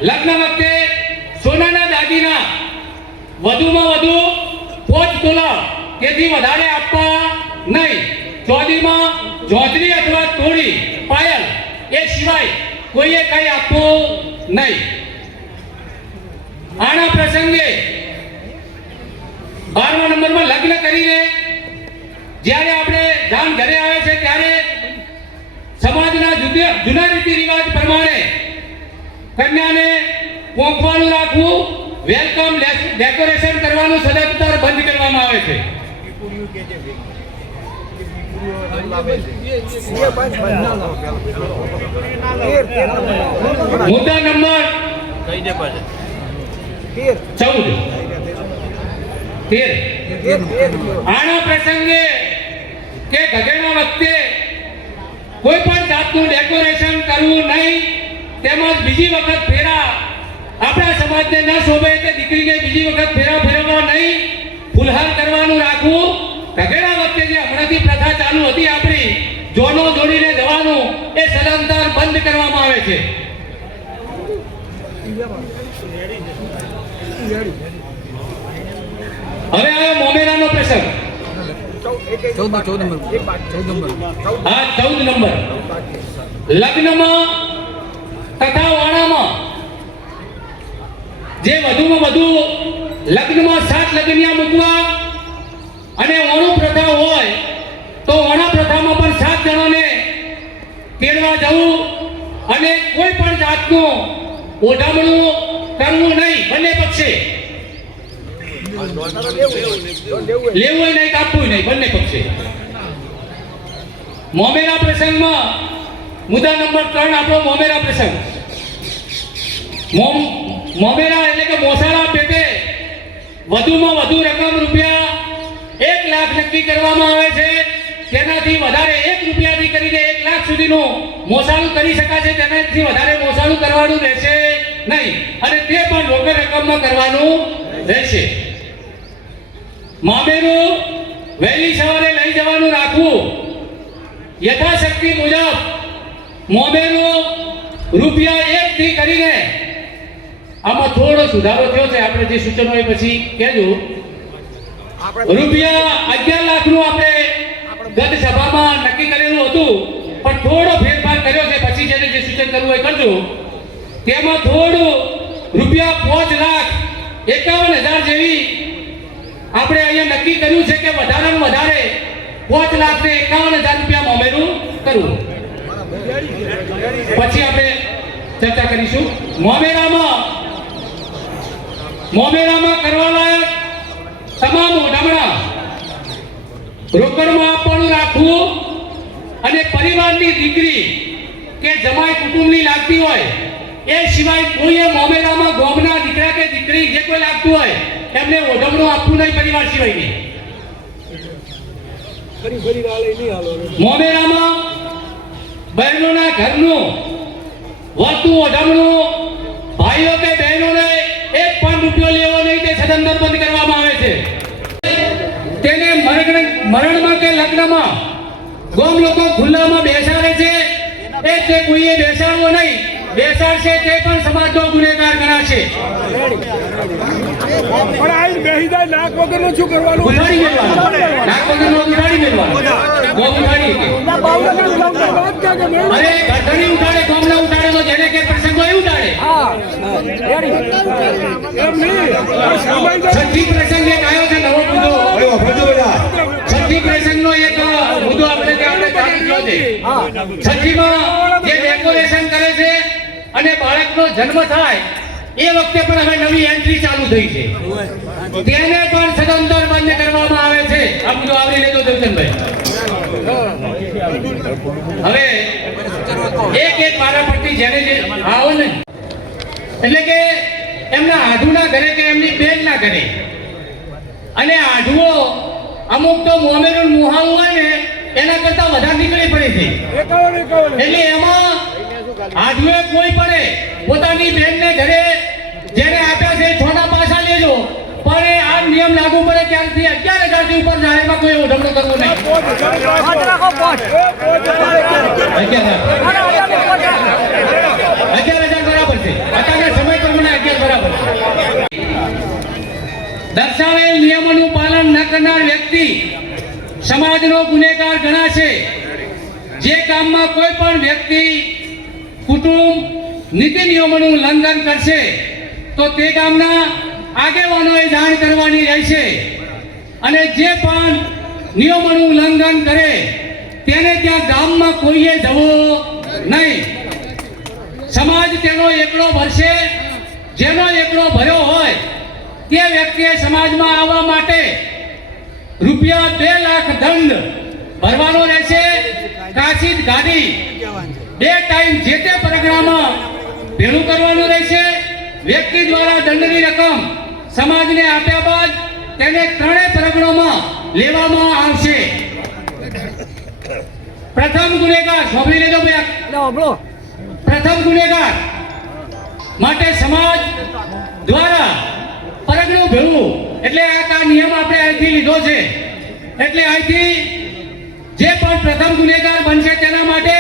લગ્ન વખતે સોનાના દાગીના વધુમાં વધુ 5 તોલા તેથી વધારે આપવા નહીં. ચોદીમાં જોંધરી અથવા તોડી, પાયલ એ સિવાય કોઈએ કંઈ આપવું નહીં. આના પ્રસંગે 12મા નંબરમાં લગ્ન કરીને જ્યારે આપણે જાન ઘરે આવે છે ત્યારે સમાજના જૂના રીતિ રિવાજ પ્રમાણે કન્યાને પહોંચવાનું રાખવું, વેલકમ ડેકોરેશન કરવાનું સદંતર બંધ કરવામાં આવે છે. મુદ્દા નંબર 13. આના પ્રસંગે કે ગગેડા વખતે કોઈ પણ જાતનું ડેકોરેશન કરવું નહીં. તેમજ બીજી વખત ફેરા આપણા સમાજને ન શોભે કે દીકરીને બીજી વખત ફેરા ફેરવવા નહીં. ફુલહાર કરવાનું રાખવું. ગગેડા વખતે જે હમણાંથી પ્રથા ચાલુ હતી આપણી જોનો જોડીને જવાનું એ સદંતર બંધ કરવામાં આવે છે. હવે આવ્યો મોમેરાનો પ્રસંગ. 14 નંબર. લગ્નમાં તથા વાણામાં જે વધુમાં વધુ લગ્નમાં 7 લગ્નિયા મૂકવા અને ઓણું પ્રથા હોય તો ઓણા પ્રથામાં પણ 7 જણોને તેડવા જવું અને કોઈ પણ જાતનું ઓઢામણું કરવું નહીં. બંને પક્ષે લેવું નહીં, કાપવું નહીં, બંને પક્ષે. મોમેરા પ્રસંગમાં મુદ્દા નંબર 3 આપણો મોમેરા પ્રસંગ. મોમેરા એટલે કે મોસાળા પેટે વધુમાં વધુ રકમ રૂપિયા 1 લાખ નક્કી કરવામાં આવે છે. તેનાથી વધારે 1 રૂપિયાથી કરીને 1 લાખ સુધીનું મોસાળું કરી શકાશે. તેનાથી વધારે મોસાળું કરવાનું રહેશે નહીં અને તે પણ રોકડ રકમમાં કરવાનું રહેશે. મામેરું વહેલી સવારે લઈ જવાનું રાખવું. યથાશક્તિ મુજબ મોમેરું રૂપિયા 1 થી કરીને આમાં થોડો સુધારો થયો છે. આપણે જે સૂચનો એ પછી કહેજો. રૂપિયા 11 લાખનું આપણે ગત સભામાં નક્કી કરેલું હતું પણ થોડો ફેરફાર કર્યો છે. પછી જેને જે સૂચન કરવું હોય કરજો. તેમાં થોડું રૂપિયા 5,51,000 જેવી આપણે અહીંયા નક્કી કર્યું છે કે વધારેમાં વધારે 5,51,000 રૂપિયા મોમેરું કરવું. પછી આપણે ચર્ચા કરીશું. મોમેરામાં કરવા લાયક તમામ ઓઢામણા રોકડમાં આપવાનું રાખવું અને પરિવારની દીકરી કે જમાઈ કુટુંબની લાગતી હોય એ સિવાય કોઈએ મોમેરામાં ગોમના દીકરા કે દીકરી જે કોઈ લાગતું હોય એમને ઓઢમણું આપવું નહીં. પરિવાર સિવાયની મોમેરામાં બહેનોના ઘરનું વધતું ઓઢમણું ભાઈઓ કે બહેનોને 1 પણ રૂપિયો લેવો નહીં. તે સદંતર બંધ કરવામાં આવે છે. તેને મરણમાં કે લગ્નમાં ગોમ લોકો ખુલ્લામાં બેસાડે છે એ તે કોઈએ બેસાડવો નહીં. બેસાડશે તે પણ સમાજનો ગુનેગાર ગણાશે. ગણાશે. પણ આ બેહી જાય નાક વગરનું શું કરવાનું? ઉઠાડી મેળવાનું. નાક વગરનું ઉઠાડી મેળવાનું. બહુ ઉઠાડી કે. અરે ગઢડી ઉઠાડે, કોમના ઉઠાડે તો જેને કે પ્રસંગ હોય એ ઉઠાડે. એમ નહીં પણ સામાઈ જાય. છઠ્ઠી પ્રસંગ એક આવ્યો છે નવો મુદ્દો. છઠ્ઠી પ્રસંગનો એક મુદ્દો આપણે ચાલુ થયો છે. છઠ્ઠીમાં જે ડેકોરેશન કરે છે અને બાળકનો જન્મ થાય એ વખતે પણ હવે નવી એન્ટ્રી ચાલુ થઈ છે. તેને પણ સદંતર બંધ કરવામાં આવે છે. આ મુદ્દો આવરી લેજો દેવચંદભાઈ. હવે એક મારા પરથી જેને જે આવો ને એટલે કે એમના આઢુના ઘરે કે એમની બેનના ઘરે અને આઢુઓ અમુક તો મોમેરું મુહાવું હોય ને એના કરતા વધારે નીકળી પડે છે. એટલે એમાં આઢુએ કોઈ પડે પોતાની બેનને ઘરે જેને આપ્યા છે છોના પાછા લેજો, પણ એ આ નિયમ લાગુ પડે ત્યારથી 11,000 થી ઉપર જાહેરમાં કોઈ ઓઢમણો કરવો નહીં. 11,000 બરાબર છે. અત્યારના સમય પ્રમાણે 11 બરાબર છે. દર્શાવેલ નિયમોનું પાલન ન કરનાર વ્યક્તિ સમાજનો ગુનેગાર ગણાશે. જે કામમાં કોઈ પણ વ્યક્તિ કુટુંબ નીતિ નિયમોનું ઉલ્લંઘન કરશે તો તે ગામના આગેવાનોએ જાણ કરવાની રહેશે અને જે પણ નિયમોનું ઉલ્લંઘન કરે તેને ત્યાં ગામમાં કોઈએ જવો નહીં. સમાજ તેનો એકડો ભરશે. જેનો એકડો ભર્યો હોય તે વ્યક્તિએ સમાજમાં આવવા માટે રૂપિયા 2 લાખ દંડ ભરવાનો રહેશે. કાચી ગાડી 2 ટાઈમ જે તે પરગણામાં ભેળું કરવાનું રહેશે. વ્યક્તિ દ્વારા દંડની રકમ સમાજને આપ્યા બાદ તેને 3 પરગણામાં લેવામાં આવશે. પ્રથમ ગુનેગાર સાંભળી લેજો ભાઈ. પ્રથમ ગુનેગાર માટે સમાજ દ્વારા પરગણું ભેળું એટલે આ નિયમ આપણે અહીંથી લીધો છે. એટલે અહીંથી જે પણ પ્રથમ ગુનેગાર બનશે તેના માટે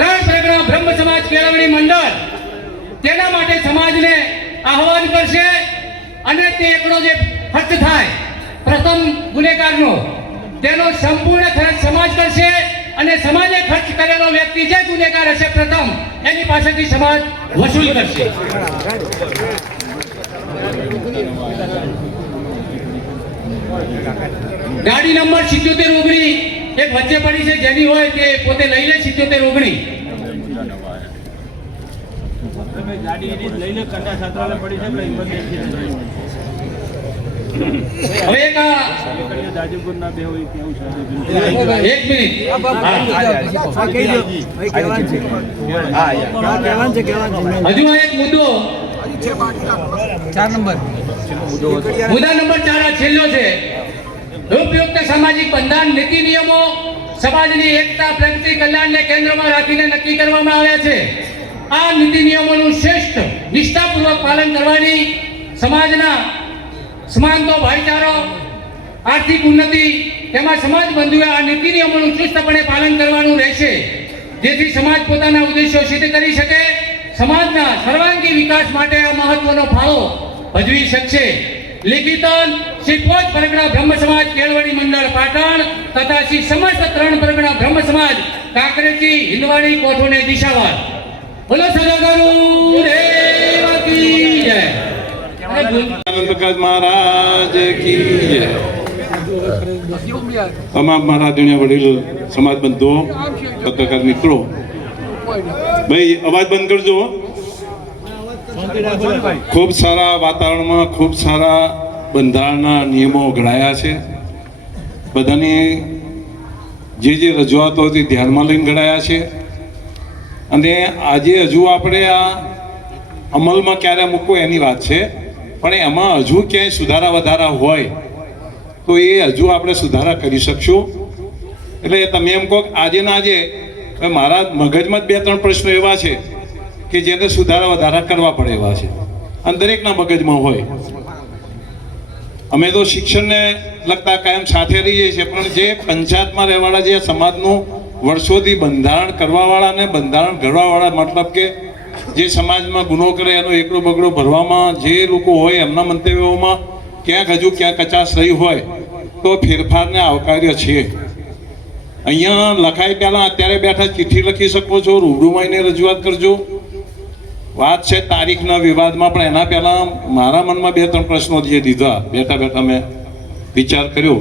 3 પરગણા બ્રહ્મ સમાજ કેળવણી મંડળ તેના માટે સમાજને આહવાન કરશે અને તે એકડો જે ખર્ચ થાય પ્રથમ ગુનેગારનો તેનો સંપૂર્ણ ખર્ચ સમાજ કરશે અને સમાજે ખર્ચ કરેલો વ્યક્તિ જે ગુનેગાર હશે પ્રથમ એની પાસેથી સમાજ વસૂલ કરશે. ગાડી નંબર 7719 એક વચ્ચે પડી છે, જેની હોય તે પોતે લઈ લે. 7719 હવે એક મિનિટ હજુ એક મુદ્દો 4 નંબર મુદ્દા નંબર 4 આ છેલ્લો છે. ઉપયુક્ત સામાજિક બંધારણ નીતિ નિયમો સમાજની એકતા પ્રગતિ કલ્યાણને કેન્દ્રમાં રાખીને નક્કી કરવામાં આવ્યા છે. આ નીતિ નિયમોનું શ્રેષ્ઠ નિષ્ઠાપૂર્વક પાલન કરવાની સમાજના સમાનતો ભાઈચારો આર્થિક ઉન્નતિ તેમાં સમાજ બંધુએ આ નીતિ નિયમોનું ચુસ્તપણે પાલન કરવાનું રહેશે, જેથી સમાજ પોતાના ઉદ્દેશો સિદ્ધ કરી શકે. સમાજના સર્વાંગી વિકાસ માટે આ મહત્વનો ફાળો ભજવી શકશે. લિખિતન શ્રી પોચ પરગણા બ્રહ્મ સમાજ કેળવણી મંડળ પાટણ તથા શ્રી સમસ્ત 3 પરગણા બ્રહ્મ સમાજ કાંકરેજી હિંદવાડી કોઠોને દિશાવાર. બોલો સદગુરુ દેવ કી જય. આનંદ મહારાજ કી જય. તમામ મારા આદરણીય વડીલ સમાજ બંધુઓ, પત્રકાર મિત્રો, ભાઈ અવાજ બંધ કરજો. ખૂબ સારા વાતાવરણમાં ખૂબ સારા બંધારણના નિયમો ઘડાયા છે. બધાની જે રજૂઆતો હતી ધ્યાનમાં લઈને ઘડાયા છે અને આજે હજુ આપણે આ અમલમાં ક્યારે મૂકવો એની વાત છે, પણ એમાં હજુ ક્યાંય સુધારા વધારા હોય તો એ હજુ આપણે સુધારા કરી શકશું. એટલે તમે એમ કહો આજે ના આજે મારા મગજમાં 2-3 પ્રશ્નો એવા છે કે જેને સુધારા વધારા કરવા પડે એવા છે અને દરેકના મગજમાં હોય. અમે તો શિક્ષણને લગતા કાયમ સાથે રહીએ છીએ, પણ જે પંચાયતમાં રહેવાવાળા જે સમાજનું વર્ષોથી બંધારણ કરવાવાળા અને બંધારણ ઘડવાવાળા, મતલબ કે જે સમાજમાં ગુનો કરે એનો એકડો બગડો ભરવામાં જે લોકો હોય એમના મંતવ્યોમાં ક્યાંક હજુ ક્યાંક કચાશ રહી હોય તો ફેરફારને આવકાર્ય છે. અહીંયા લખાય પહેલાં અત્યારે બેઠા ચિઠ્ઠી લખી શકો છો, રૂબરૂમાં આવીને રજૂઆત કરજો. વાત છે તારીખના વિવાદમાં, પણ એના પહેલાં મારા મનમાં 2-3 પ્રશ્નો જે દીધા બેઠા બેઠા મેં વિચાર કર્યો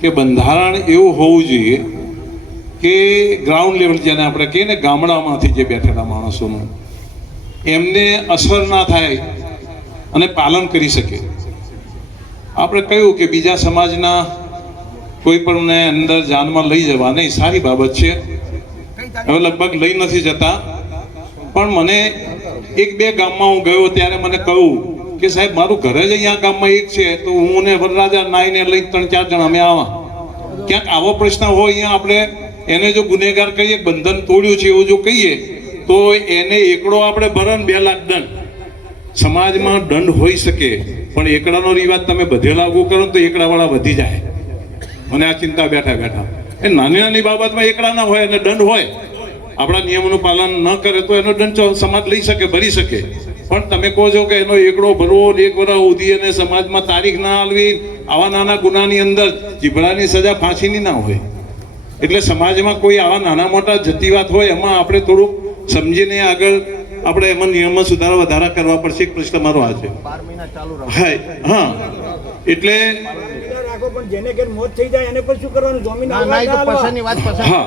કે બંધારણ એવું હોવું જોઈએ કે ગ્રાઉન્ડ લેવલ જેને આપણે કહીએ ને, ગામડામાંથી જે બેઠેલા માણસોનું એમને અસર ના થાય અને પાલન કરી શકે. આપણે કહ્યું કે બીજા સમાજના કોઈ પણને અંદર જાનમાં લઈ જવા નહીં, સારી બાબત છે, હવે લગભગ લઈ નથી જતા. પણ મને 1-2 ગામમાં હું ગયો ત્યારે મને કહ્યું કે સાહેબ મારું ઘર જ અહીંયા ગામમાં એક છે, તો હું ને વરરાજા નાઈને લઈ 3-4 જણ અમે આવા. ક્યાંક આવો પ્રશ્ન હોય અહીંયા આપણે એને જો ગુનેગાર કહીએ, બંધન તોડ્યું છે એવું જો કહીએ તો એને એકડો આપણે ભરણ 2 લાખ દંડ. સમાજમાં દંડ હોઈ શકે, પણ એકડાનો રિવાજ તમે બધે લાગુ કરો તો એકડાવાળા વધી જાય. મને આ ચિંતા બેઠા બેઠા એ નાની નાની બાબતમાં એકડા ના હોય અને દંડ હોય, આપણા નિયમોનું પાલન ન કરે તો એનો દંડ સમાજ લઈ શકે, ભરી શકે. પણ તમે કહો છો કે એનો એકડો ભરવો, 1 વર્ષ સુધી અને સમાજમાં તારીખ ના આલવી, આવા નાના ગુનાની અંદર જીભડાની સજા ફાંસીની ના હોય. એટલે સમાજમાં કોઈ આવા નાના મોટા જતીવાત હોય એમાં આપણે થોડુંક સમજીને આગળ આપણે એમાં નિયમમાં સુધારા વધારા કરવા પડશે. એક પ્રશ્ન મારો આ છે. હા, એટલે જેને ઘેર મોત થઈ જાય એને પણ શું કરવાનું? જમીન હા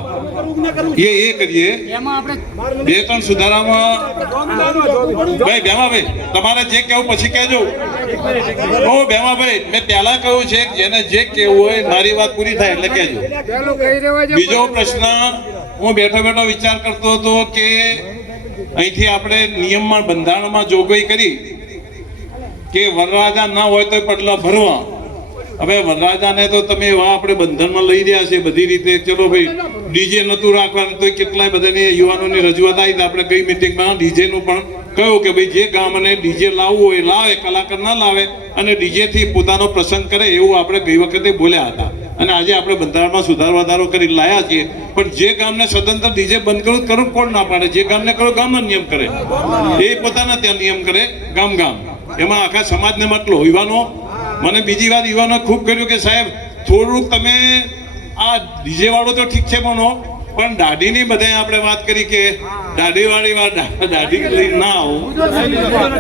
એ કરીએ. એમાં આપણે 2-3 સુધારામાં ભાઈ ભેમાભાઈ તમારે જે કહેવું પછી કહેજો. ઓ ભેમાભાઈ, મેં પહેલા કહ્યું છે જેને જે કહેવું હોય મારી વાત પૂરી થાય એટલે કહેજો. બીજો પ્રશ્ન, હું બેઠો બેઠો વિચાર કરતો હતો કે અહીંથી આપણે નિયમમાં બંધારણમાં જોગવાઈ કરી કે વરરાજા ના હોય તો પડલા ભરવા. હવે વરરાજાને તો તમે એવા આપણે બંધનમાં લઈ રહ્યા છે બધી રીતે. ચલો ભાઈ ડીજે નહોતું રાખવાનું તો કેટલાય બધાની યુવાનોની રજૂઆત આવી. આપણે ગઈ મિટિંગમાં ડીજેનું પણ કહ્યું કે ભાઈ જે ગામને ડીજે લાવવું હોય લાવે, કલાકાર ના લાવે અને ડીજેથી પોતાનો પ્રસંગ કરે એવું આપણે ગઈ વખતે બોલ્યા હતા. અને આજે આપણે બંધારણમાં સુધારો વધારો કરી લાયા છીએ. પણ જે ગામને સ્વતંત્ર ડીજે બંધ કરવું કોણ ના પાડે? જે ગામને કરો ગામનો નિયમ કરે, એ પોતાના ત્યાં નિયમ કરે ગામ. એમાં આખા સમાજને મતલો યુવાનો. મને બીજી વાત યુવાનો ખૂબ કર્યું કે સાહેબ થોડુંક તમે આ ડીજે વાળો તો ઠીક છે પણ દાઢીની બધાએ આપણે વાત કરી કે દાઢીવાળી વાત દાઢી લઈ ના આવું,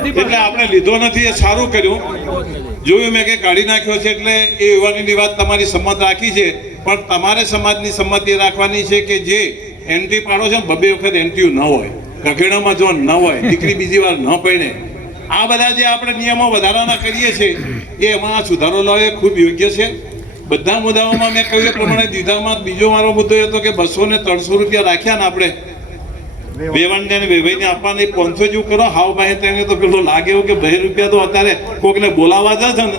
એટલે આપણે લીધો નથી. એ સારું કર્યું, જોયું મેં કે કાઢી નાખ્યો છે. એટલે એ યુવાનીની વાત તમારી સંમત રાખી છે, પણ તમારે સમાજની સંમતિ રાખવાની છે કે જે એન્ટ્રી પાડો છે 2 વખત એન્ટ્રી ન હોય, ગઘેડામાં જો ન હોય, દીકરી બીજી વાર ન પડે. આ બધા જે આપણે નિયમો વધારાના કરીએ છીએ એ એમાં સુધારો લાવે ખૂબ યોગ્ય છે. બધા મુદ્દાઓમાં મેં કહ્યું એ પ્રમાણે દીધામાં બીજો મારો મુદ્દો એ હતો કે 200 ને 300 રૂપિયા રાખ્યા ને આપણે વેવાણને અને વેવાઈને આપવાને 500 જેવું કરો. હાવ ભાઈ તેને તો પેલો લાગે એવું કે 2 રૂપિયા તો અત્યારે કોકને બોલાવવા જશે ને,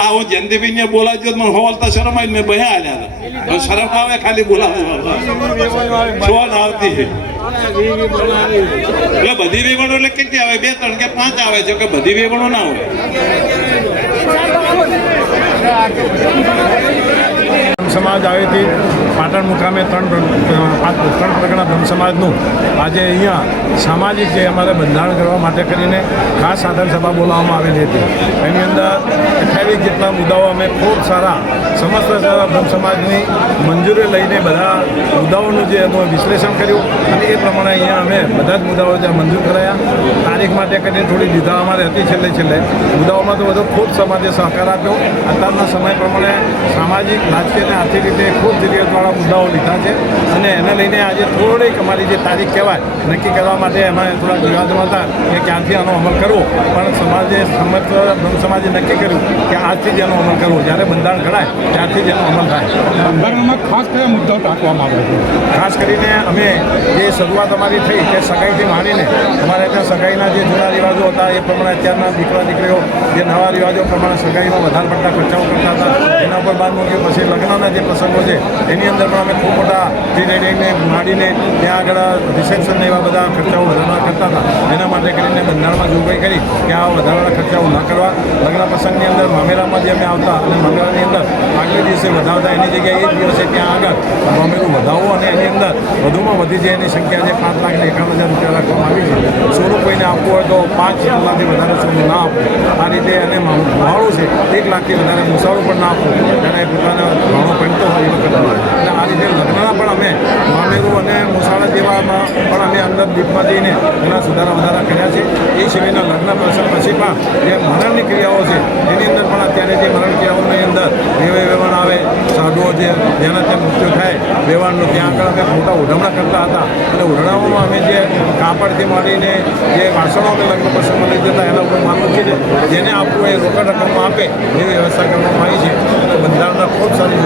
આ હું જયંતિભાઈને બોલાવ્યો મને હોલતા શરમ આવી, મેં બહ્યા આલ્યા હતા. શરમ આવે ખાલી બોલાવવા શોન આવતી છે. એટલે બધી વેવણો એટલે કેટલી આવે? 2, 3 કે 5 આવે છે, કે બધી વેવણો ના હોય. સમાજ આવેથી પાટણ મુકામે 3 પ્રકારના બ્રહ્મ સમાજનું આજે અહીંયા સામાજિક જે અમારે બંધારણ કરવા માટે કરીને ખાસ સાધન સભા બોલાવવામાં આવેલી હતી. એની અંદર 28 જેટલા મુદ્દાઓ અમે ખૂબ સારા સમસ્ત બ્રહ્મ સમાજની મંજૂરી લઈને બધા મુદ્દાઓનું જે એનું વિશ્લેષણ કર્યું અને એ પ્રમાણે અહીંયા અમે બધા જ મુદ્દાઓ જ્યાં મંજૂર કરાયા. તારીખ માટે કરીને થોડી દીધા અમારે હતી છેલ્લે મુદ્દાઓમાં તો બધો ખૂબ સમાજે સહકાર આપ્યો. અત્યારના સમય પ્રમાણે સામાજિક, રાજકીય અને આર્થિક રીતે ખૂબ જરૂરિયાતવાળા મુદ્દાઓ લીધા છે અને એને લઈને આજે થોડીક અમારી જે તારીખ કહેવાય નક્કી કરવા માટે એમાં થોડા વિવાદો હતા કે ક્યાંથી આનો અમલ કરવો. પણ સમાજે બ્રહ્મ સમાજે નક્કી કર્યું કે આજથી જ એનો અમલ કરવો. જ્યારે બંધારણ ઘડાય ત્યારથી જ એનો અમલ થાય. બંધારણમાં ખાસ કયા મુદ્દાઓ ટાંકવામાં આવે છે? ખાસ કરીને અમે જે શરૂઆત અમારી થઈ કે સગાઈથી માંડીને અમારે ત્યાં સગાઈના જે જૂના રિવાજો હતા એ પ્રમાણે અત્યારના દીકરીઓ જે નવા રિવાજો પ્રમાણે સગાઈમાં વધારે પડતા ખર્ચાઓ કરતા હતા એના પર બાદ મૂક્યું. પછી લગ્નના લગ્નના જે પ્રસંગો છે એની અંદર પણ અમે ખૂબ મોટા પ્રી વેડિંગને માંડીને ત્યાં આગળ રિસેપ્શન એવા બધા ખર્ચાઓ વધારવા કરતા હતા. એના માટે કરીને બંધારણમાં જોગવાઈ કરી કે આ વધારાના ખર્ચાઓ ન કરવા. લગ્ન પ્રસંગની અંદર મામેરામાં જે અમે આવતા અને મામેરાની અંદર આગલે દિવસે વધાવતા એની જગ્યાએ એક દિવસે ત્યાં આગળ મામેરું વધાવવું અને એની અંદર વધુમાં વધી જાય એની સંખ્યા જે 5,51,000 રૂપિયા રાખવામાં આવી છે. સોનું કોઈને આપવું હોય તો 5 લાખથી વધારે સોનું ના આપવું. આ રીતે અને ભાડું છે 1 લાખથી વધારે મુસાફરો પણ ના આપવું ત્યારે પોતાના ભાડો પડતો હોય એ વખતે. અને આ રીતે લગ્નના પણ અમે મામેરું અને મુસાળા જેવામાં પણ અમે અંદર દીપમાં જઈને એના સુધારા વધારા કર્યા છે. એ સિવાયના લગ્ન પ્રસંગ પછી પણ જે મરણની ક્રિયાઓ છે એની અંદર પણ અત્યારે જે મરણ ક્રિયાઓની અંદર વેવાણ આવે, સાધુઓ જે જેના ત્યાં મૃત્યુ થાય વેવાણનું ત્યાં આગળ અમે મોટા ઉઢમણા કરતા હતા. અને ઉઢણાઓમાં અમે જે કાપડથી માંડીને જે વાસણો અમે લગ્ન પ્રસંગમાં લઈ જતા એના ઉપર માન મૂકીને જેને આપવું એ રોકડ રકમમાં આપે એવી વ્યવસ્થા કરવામાં આવી છે. અને બંધારણના ખૂબ સારી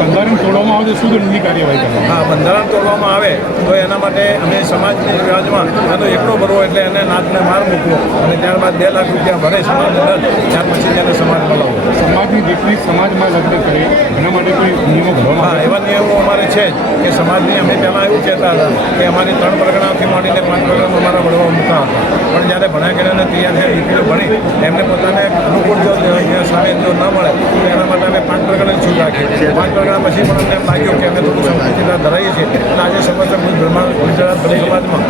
બંધારણ તોડવામાં આવે તો શું દંડની કાર્યવાહી કરવી? હા, બંધારણ તોડવામાં આવે તો એના માટે અમે સમાજની રિવાજમાં એનો એકડો ભરવો એટલે એને નાથને માર મૂકવો અને ત્યારબાદ 2 લાખ રૂપિયા ભરે સમાજને દંડ, ત્યાર પછી તેને સમાજ બોલાવવો. સમાજની દીકરી સમાજમાં લગ્ન કરે એના માટે કોઈ નિયમો ઘડવામાં હા, એવા નિયમો અમારે છે જ કે સમાજની અમે પહેલાં એવું કહેતા હતા કે અમારી 3 પરગણાથી માંડીને 5 પરગણા અમારા વડવા મૂકતા હતા. પણ જ્યારે ભણ્યા કર્યાને તૈયાર થયા દીકરીઓ ભણી એમને પોતાને અનુકૂળ જો સામે જો ન મળે તો એના માટે અમે 5 પરગણાની છૂટ રાખીએ. 5 પરગણા પછી પણ અમને એમ લાગ્યું કે અમે થોડું સંસ્કૃતિના ધરાઈએ છીએ એટલે આજે સમગ્ર ગુજરાત બ્રહ્મ સમાજમાં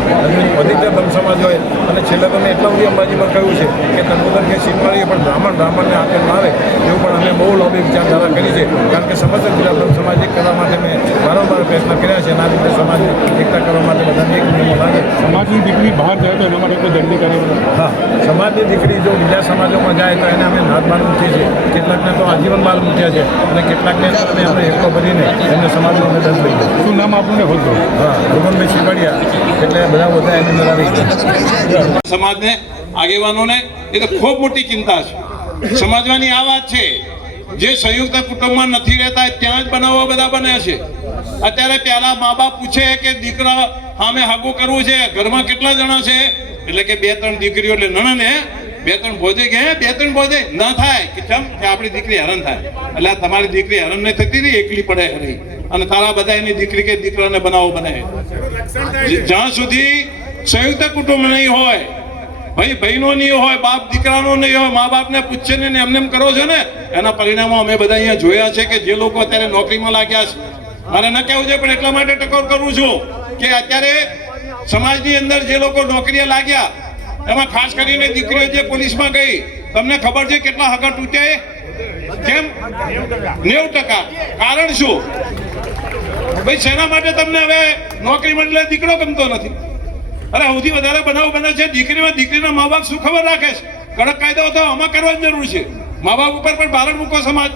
અધિકતર બ્રહ્મ સમાજ હોય અને છેલ્લે તો મેં એટલા બધી અંબાજીમાં કહ્યું છે કે તંબુદર કે શીખવાડીએ પણ બ્રાહ્મણને આપે ન આવે એવું પણ અમે બહુ લોભી વિચારધારા કરી છે. કારણ કે સમગ્ર ગુજરાત બ્રહ્મ સમાજ એક કરવા માટે મેં વારંવાર પ્રયત્ન કર્યા છે અને આ રીતે સમાજને એકતા કરવા માટે બધાને એક નિયમો લાગે. સમાજની દીકરી બહાર જાય તો એના માટે કોઈ દંડની કાર્યવાહી? હા, સમાજની દીકરી જો બીજા સમાજોમાં જાય તો એને અમે નાથ બાર મૂકીએ છીએ. કેટલાકને તો આજીવન બાર મૂક્યા છે અને કેટલાકને અમે એકલો ભરીને એમને સમાજમાં અમે દંડ લઈએ. શું નામ આપણને હોતો? હા, ભગવાનભાઈ શીખવાડિયા એટલે બધા એની અંદર આવી ગયા. સમાજને આગેવાનોને એ તો ખૂબ મોટી ચિંતા છે. સમજવાની આ વાત છે જે સંયુક્ત કુટુંબમાં નથી રહેતા ત્યાં જ બનાવો બધા બને છે. અત્યારે પહેલા મા બાપ પૂછે કે દીકરા સામે હાગું કરવું છે, ઘરમાં કેટલા જણા છે એટલે કે 2-3 દીકરીઓ એટલે નણને 2-3 ભોજે કે 2-3 ભોજે ન થાય કે કેમ કે આપણી દીકરી હેરાન થાય એટલે તમારી દીકરી હેરાન નહીં થતી રહી, એકલી પડે રહી અને તારા બધા એની દીકરી કે દીકરાને બનાવો બને. જ્યાં સુધી સંયુક્ત કુટુંબ નહીં હોય, ભાઈનો નહીં હોય, બાપ દીકરાનો નહીં હોય, મા બાપને પૂછે ને એમને એમ કરો છો ને એના પરિણામો અમે બધા અહીંયા જોયા છે કે જે લોકો અત્યારે નોકરીમાં લાગ્યા છે. મારે ન કહેવું છે પણ એટલા માટે ટકોર કરું છું કે અત્યારે સમાજની અંદર જે લોકો નોકરીએ લાગ્યા એમાં ખાસ કરીને દીકરીઓ જે પોલીસમાં ગઈ, તમને ખબર છે કેટલા હગા તૂટે? કેમ? 90%. કારણ શું? ભાઈ શેના માટે તમને હવે નોકરી મળે દીકરો ગમતો નથી? અરે સૌથી વધારે બનાવ બને છે દીકરીના મા બાપ શું ખબર રાખે છે? કડક કાયદો તો આમાં કરવાની જરૂર છે. મા બાપ ઉપર પણ ભારણ મૂકો સમાજ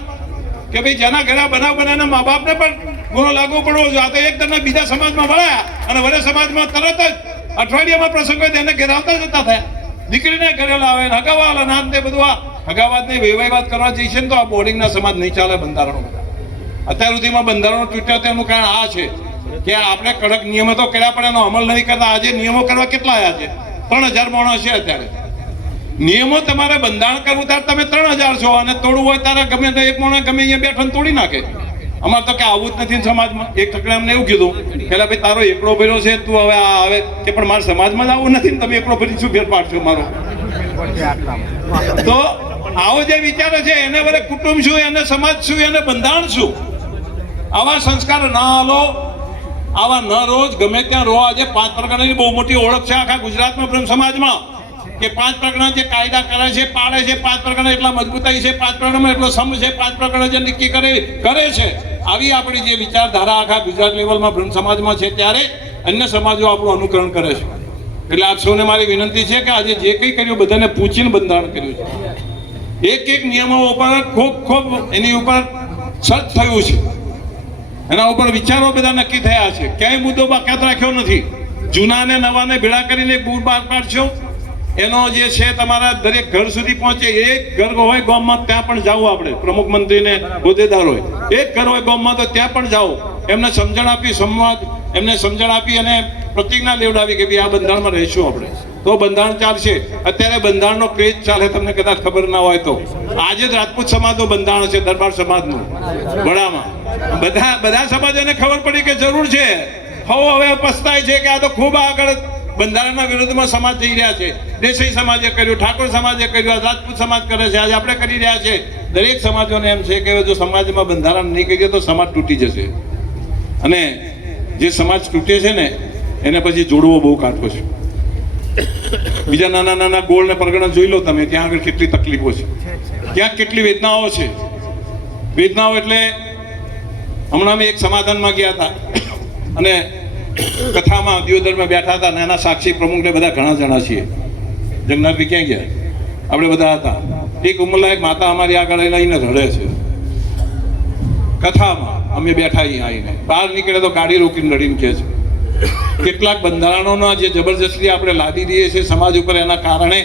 કે ભાઈ જેના ઘરે બનાવ બને મા બાપને પણ ગુનો લાગુ પડવો જોઈએ. આ તો એક તમને બીજા સમાજમાં વળ્યા અને વડે સમાજમાં તરત જ અઠવાડિયામાં પ્રસંગ હોય તેને ઘેરાવતા જતા થયા. દીકરીને ઘરે લાવે હગાવાલા નામ તે બધું આ હગાવાતની વેવાઈ વાત કરવા જઈશે ને તો આ બોર્ડિંગના સમાજ નહીં ચાલે. બંધારણો અત્યાર સુધીમાં બંધારણો તૂટ્યા તેનું કારણ આ છે કે આપણે કડક નિયમો તો કર્યા પણ એનો અમલ નથી કરતા. આજે નિયમો કરવા કેટલા આવ્યા છે? 3,000 માણસ છે અત્યારે. નિયમો તમારે બંધારણ કરવું ત્યારે તમે 3,000 છો અને તોડવું હોય ત્યારે ગમે તો એક માણસ ગમે અહીંયા બેઠો તોડી નાખે. અમારે તો કે આવું જ નથી સમાજમાં. એક ઠકડે અમને એવું કીધું પેલા ભાઈ તારો એકડો ભર્યો છે તું હવે આ આવે કે પણ મારા સમાજમાં જ આવું નથી ને તમે એકડો ભરી શું ફેર પાડશો મારો? તો આવો જે વિચારો છે એને વડે કુટુંબ શું, એને સમાજ શું, એને બંધારણ શું? આવા સંસ્કાર ના હાલો, આવા ન રોજ ગમે ત્યાં રહો. આજે 5 પ્રકારની બહુ મોટી ઓળખ છે આખા ગુજરાતમાં બ્રહ્મ સમાજમાં કે 5 પ્રકરણ જે કાયદા કરે છે, પાડે છે, 5 પ્રકરણ એટલા મજબૂતાઈ છે, 5 પ્રકરણમાં એટલો સમ છે, 5 પ્રકરણ જે નક્કી કરે છે. આવી આપણી જે વિચારધારા આખા ગુજરાત લેવલમાં બ્રહ્મ સમાજમાં છે ત્યારે અન્ય સમાજો આપણું અનુકરણ કરે છે. એટલે આપ સૌને મારી વિનંતી છે કે આજે જે કંઈ કર્યું બધાને પૂછીને બંધારણ કર્યું છે. એક નિયમો ઉપર ખૂબ એની ઉપર સર્ચ થયું છે, એના ઉપર વિચારો બધા નક્કી થયા છે. ક્યાંય મુદ્દો બાકાત રાખ્યો નથી. જૂના ને નવાને ભેળા કરીને એક બુક બહાર પાડશો એનો જે છે તમારા દરેક ઘર સુધી પહોંચે. એક ઘર હોય ગામમાં ત્યાં પણ જાઓ, આપણે પ્રમુખ મંત્રીને હોદ્દેદાર હોય, એક ઘર હોય ગામમાં તો ત્યાં પણ જાઓ, એમને સમજણ આપી, સંવાદ એમને સમજણ આપી અને પ્રતિજ્ઞા લેવડાવી કે ભાઈ આ બંધારણમાં રહીશું આપણે તો બંધારણ ચાલશે. અત્યારે બંધારણનો ક્રેઝ ચાલે, તમને કદાચ ખબર ના હોય તો આજે જ રાજપૂત સમાજનું બંધારણ છે, દરબાર સમાજનું વડામાં બધા સમાજોને ખબર પડી કે જરૂર છે. હવે પસ્તાય છે કે આ તો ખૂબ આગળ બંધારણના વિરોધમાં સમાજ જઈ રહ્યા છે. દેસાઈ સમાજે કર્યું, ઠાકોર સમાજે કર્યું, રાજપૂત સમાજ કરે છે, આજે આપણે કરી રહ્યા છે. દરેક સમાજોને એમ છે કે જો સમાજમાં બંધારણ નહીં કરીએ તો સમાજ તૂટી જશે, અને જે સમાજ તૂટે છે ને એને પછી જોડવો બહુ કાઠો છે. બીજા નાના નાના ગોળ ને પરગણા જોઈ લો તમે, ત્યાં આગળ કેટલી તકલીફો છે, ત્યાં કેટલી વેદનાઓ છે. વેદનાઓ એટલે હમણાં અમે એક સમાધાનમાં ગયા હતા અને કથામાં દિયોદરમાં બેઠા હતા, અને એના સાક્ષી પ્રમુખને બધા ઘણા જણા છીએ. જગન્નાથભાઈ ક્યાં ગયા? આપણે બધા હતા. એક ઉંમરલાયક માતા અમારી આગળ લઈને રડે છે કથામાં. અમે બેઠા અહીંયા આવીને બહાર નીકળે તો ગાડી રોકીને રડીને કહે છે. કેટલાક બંધારણોના જે જબરજસ્તી આપણે લાદી દઈએ છીએ સમાજ ઉપર, એના કારણે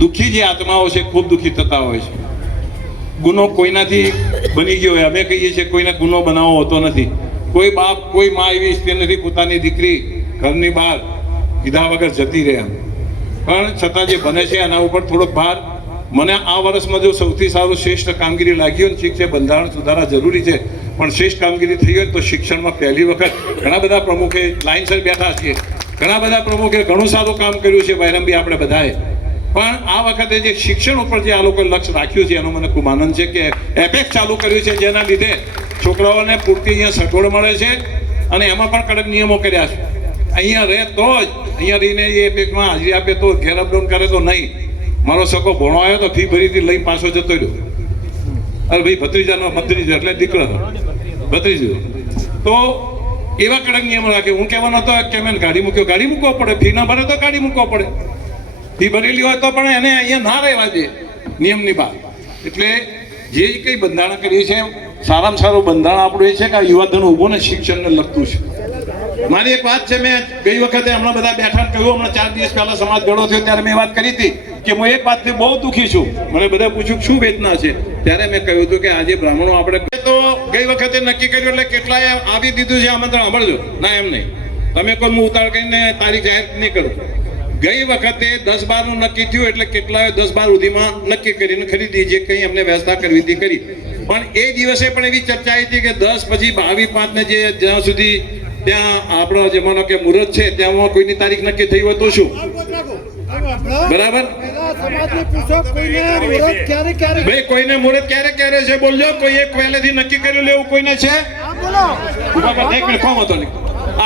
દુઃખી જે આત્માઓ છે ખૂબ દુઃખી થતા હોય છે. ગુનો કોઈનાથી બની ગયો હોય, અમે કહીએ છીએ કોઈને ગુનો બનાવવો હોતો નથી. કોઈ બાપ કોઈ મા એવી ઈચ્છતી નથી પોતાની દીકરી ઘરની બહાર કીધા વગર જતી રહે, પણ છતાં જે બને છે એના ઉપર થોડોક ભાર. મને આ વર્ષમાં જો સૌથી સારું શ્રેષ્ઠ કામગીરી લાગી હોય, ઠીક છે બંધારણ સુધારા જરૂરી છે, પણ શ્રેષ્ઠ કામગીરી થઈ હોય તો શિક્ષણમાં પહેલી વખત ઘણા બધા પ્રમુખે લાઇનસર બેઠા છીએ, ઘણા બધા પ્રમુખે ઘણું સારું કામ કર્યું છે બૈરમભાઈ આપણે બધાએ. પણ આ વખતે જે શિક્ષણ ઉપર જે આ લોકોએ લક્ષ્ય રાખ્યું છે એનો મને ખૂબ આનંદ છે કે એપેક્સ ચાલુ કર્યું છે, જેના લીધે છોકરાઓને પૂરતી અહીંયા સગવડ મળે છે, અને એમાં પણ કડક નિયમો કર્યા છે. અહીંયા રહે તો જ, અહીંયા રહીને એ એપેકમાં હાજરી આપે તો, ઘેર અપડાઉન કરે તો નહીં. મારો સગો ભણો આવ્યો તો ફી ભરીથી લઈને પાછો જતો રહ્યો. અરે ભાઈ ભત્રીજાનો ભત્રીજો એટલે દીકરો ભત્રીજો. તો એવા કડક નિયમો રાખે. હું કહેવાનો હતો કે મેં ગાડી મૂક્યો, ગાડી મૂકવો પડે. ફી ના ભરે તો ગાડી મૂકવો પડે. ફી ભરેલી હોય તો પણ એને અહીંયા ના રહેવા દે નિયમની બહાર. એટલે જે કંઈ બંધારણ કરીએ છીએ, સારામાં સારું બંધારણ આપણું એ છે કે આ યુવાધન ઊભું ને શિક્ષણને લગતું છે. મારી એક વાત છે, મેં ગઈ વખતે હમણાં બધા બેઠા કહ્યું, હમણાં 4 દિવસ પહેલા સમાજ ભેળો થયો ત્યારે મેં વાત કરી હતી કે હું એક વાતથી બહુ દુઃખી છું. મને બધા પૂછ્યું શું વેદના છે, ત્યારે મેં કહ્યું હતું કે આજે બ્રાહ્મણો આપણે તો ગઈ વખતે નક્કી કર્યું એટલે કેટલાય આવી દીધું છે આમંત્રણ. સાંભળજો ના, એમ નહીં, તમે કોઈ હું ઉતાર કરીને તારીખ જાહેર નહીં કરું. ગઈ વખતે 10-12 નક્કી થયું એટલે કેટલાય 10-12 સુધીમાં નક્કી કરીને ખરીદી જે કંઈ અમને વ્યવસ્થા કરવી હતી કરી. પણ એ દિવસે પણ એવી ચર્ચા આવી હતી કે 10 પછી 22-5 ને જે જ્યાં સુધી ત્યાં આપણો જે માનો કે મુહૂર્ત છે ત્યાં કોઈની તારીખ નક્કી થઈ હોય તો શું? બરાબર ભાઈ, કોઈને મુહૂર્ત ક્યારે છે બોલજો. કોઈ એક પહેલેથી નક્કી કર્યું લેવું કોઈને છે? એક મિનિટ કોમ હતો નહીં,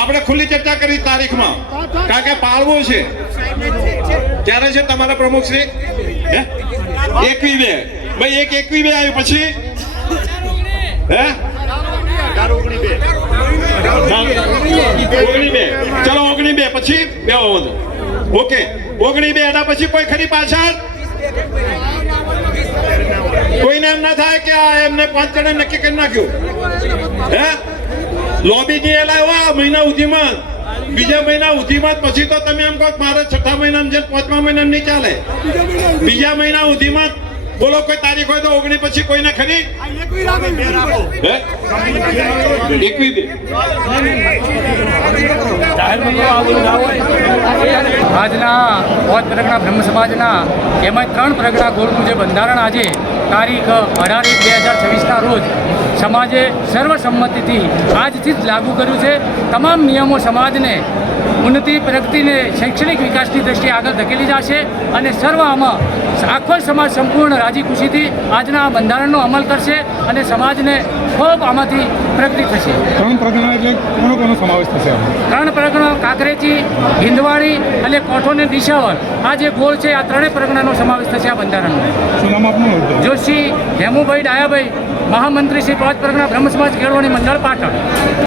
આપણે ખુલ્લી ચર્ચા કરી તારીખમાં, કારણ કે પાળવું છે. ક્યારે છે તમારા પ્રમુખ શ્રી? 21-2 ભાઈ, 1-21-2 આવ્યું પછી હે 19-2. ચલો 19-2 પછી બે ઓકે 19-2 એના પછી કોઈ ખરી પાછળ? કોઈને એમ ના થાય કે આ એમને 5 જણા નક્કી કરી નાખ્યું હે? લોબી ની લાવ્યો મહિના સુધીમાં, બીજા મહિના સુધીમાં પછી તો તમે એમ કહો મારે 6થા મહિનામાં છે 5મા મહિનામાં નહીં ચાલે. બીજા મહિના સુધીમાં બોલો કોઈ તારીખ હોય તો 19 પછી કોઈને ખરી? 21-2 આજના બૌદ્ધ પરગણા બ્રહ્મ સમાજના એમાં 3 પરગણા ગોળનું જે બંધારણ આજે તારીખ 18/1/2026ના રોજ સમાજે સર્વસંમતિથી આજથી જ લાગુ કર્યું છે. તમામ નિયમો સમાજને ઉન્નતિ પ્રગતિને શૈક્ષણિક વિકાસની દ્રષ્ટિએ આગળ ધકેલી જશે, અને સર્વ આમાં આખો સમાજ સંપૂર્ણ રાજી ખુશીથી આજના બંધારણનો અમલ કરશે, અને સમાજને ખૂબ આમાંથી પ્રગતિ થશે. 3 પરગણા એટલે કોનો સમાવેશ થશે? 3 પરગણો કાંકરેજી, હિંદવાડી અને કોઠોને દિશાવર, આ જે ગોળ છે આ 3 પરગણાનો સમાવેશ થશે આ બંધારણનો. શું નામ આપનું? જોશી હેમુભાઈ ડાયાભાઈ, મહામંત્રી શ્રી બૌદ્ધ પરગણા બ્રહ્મ સમાજ કેળવણી મંડળ પાટણ.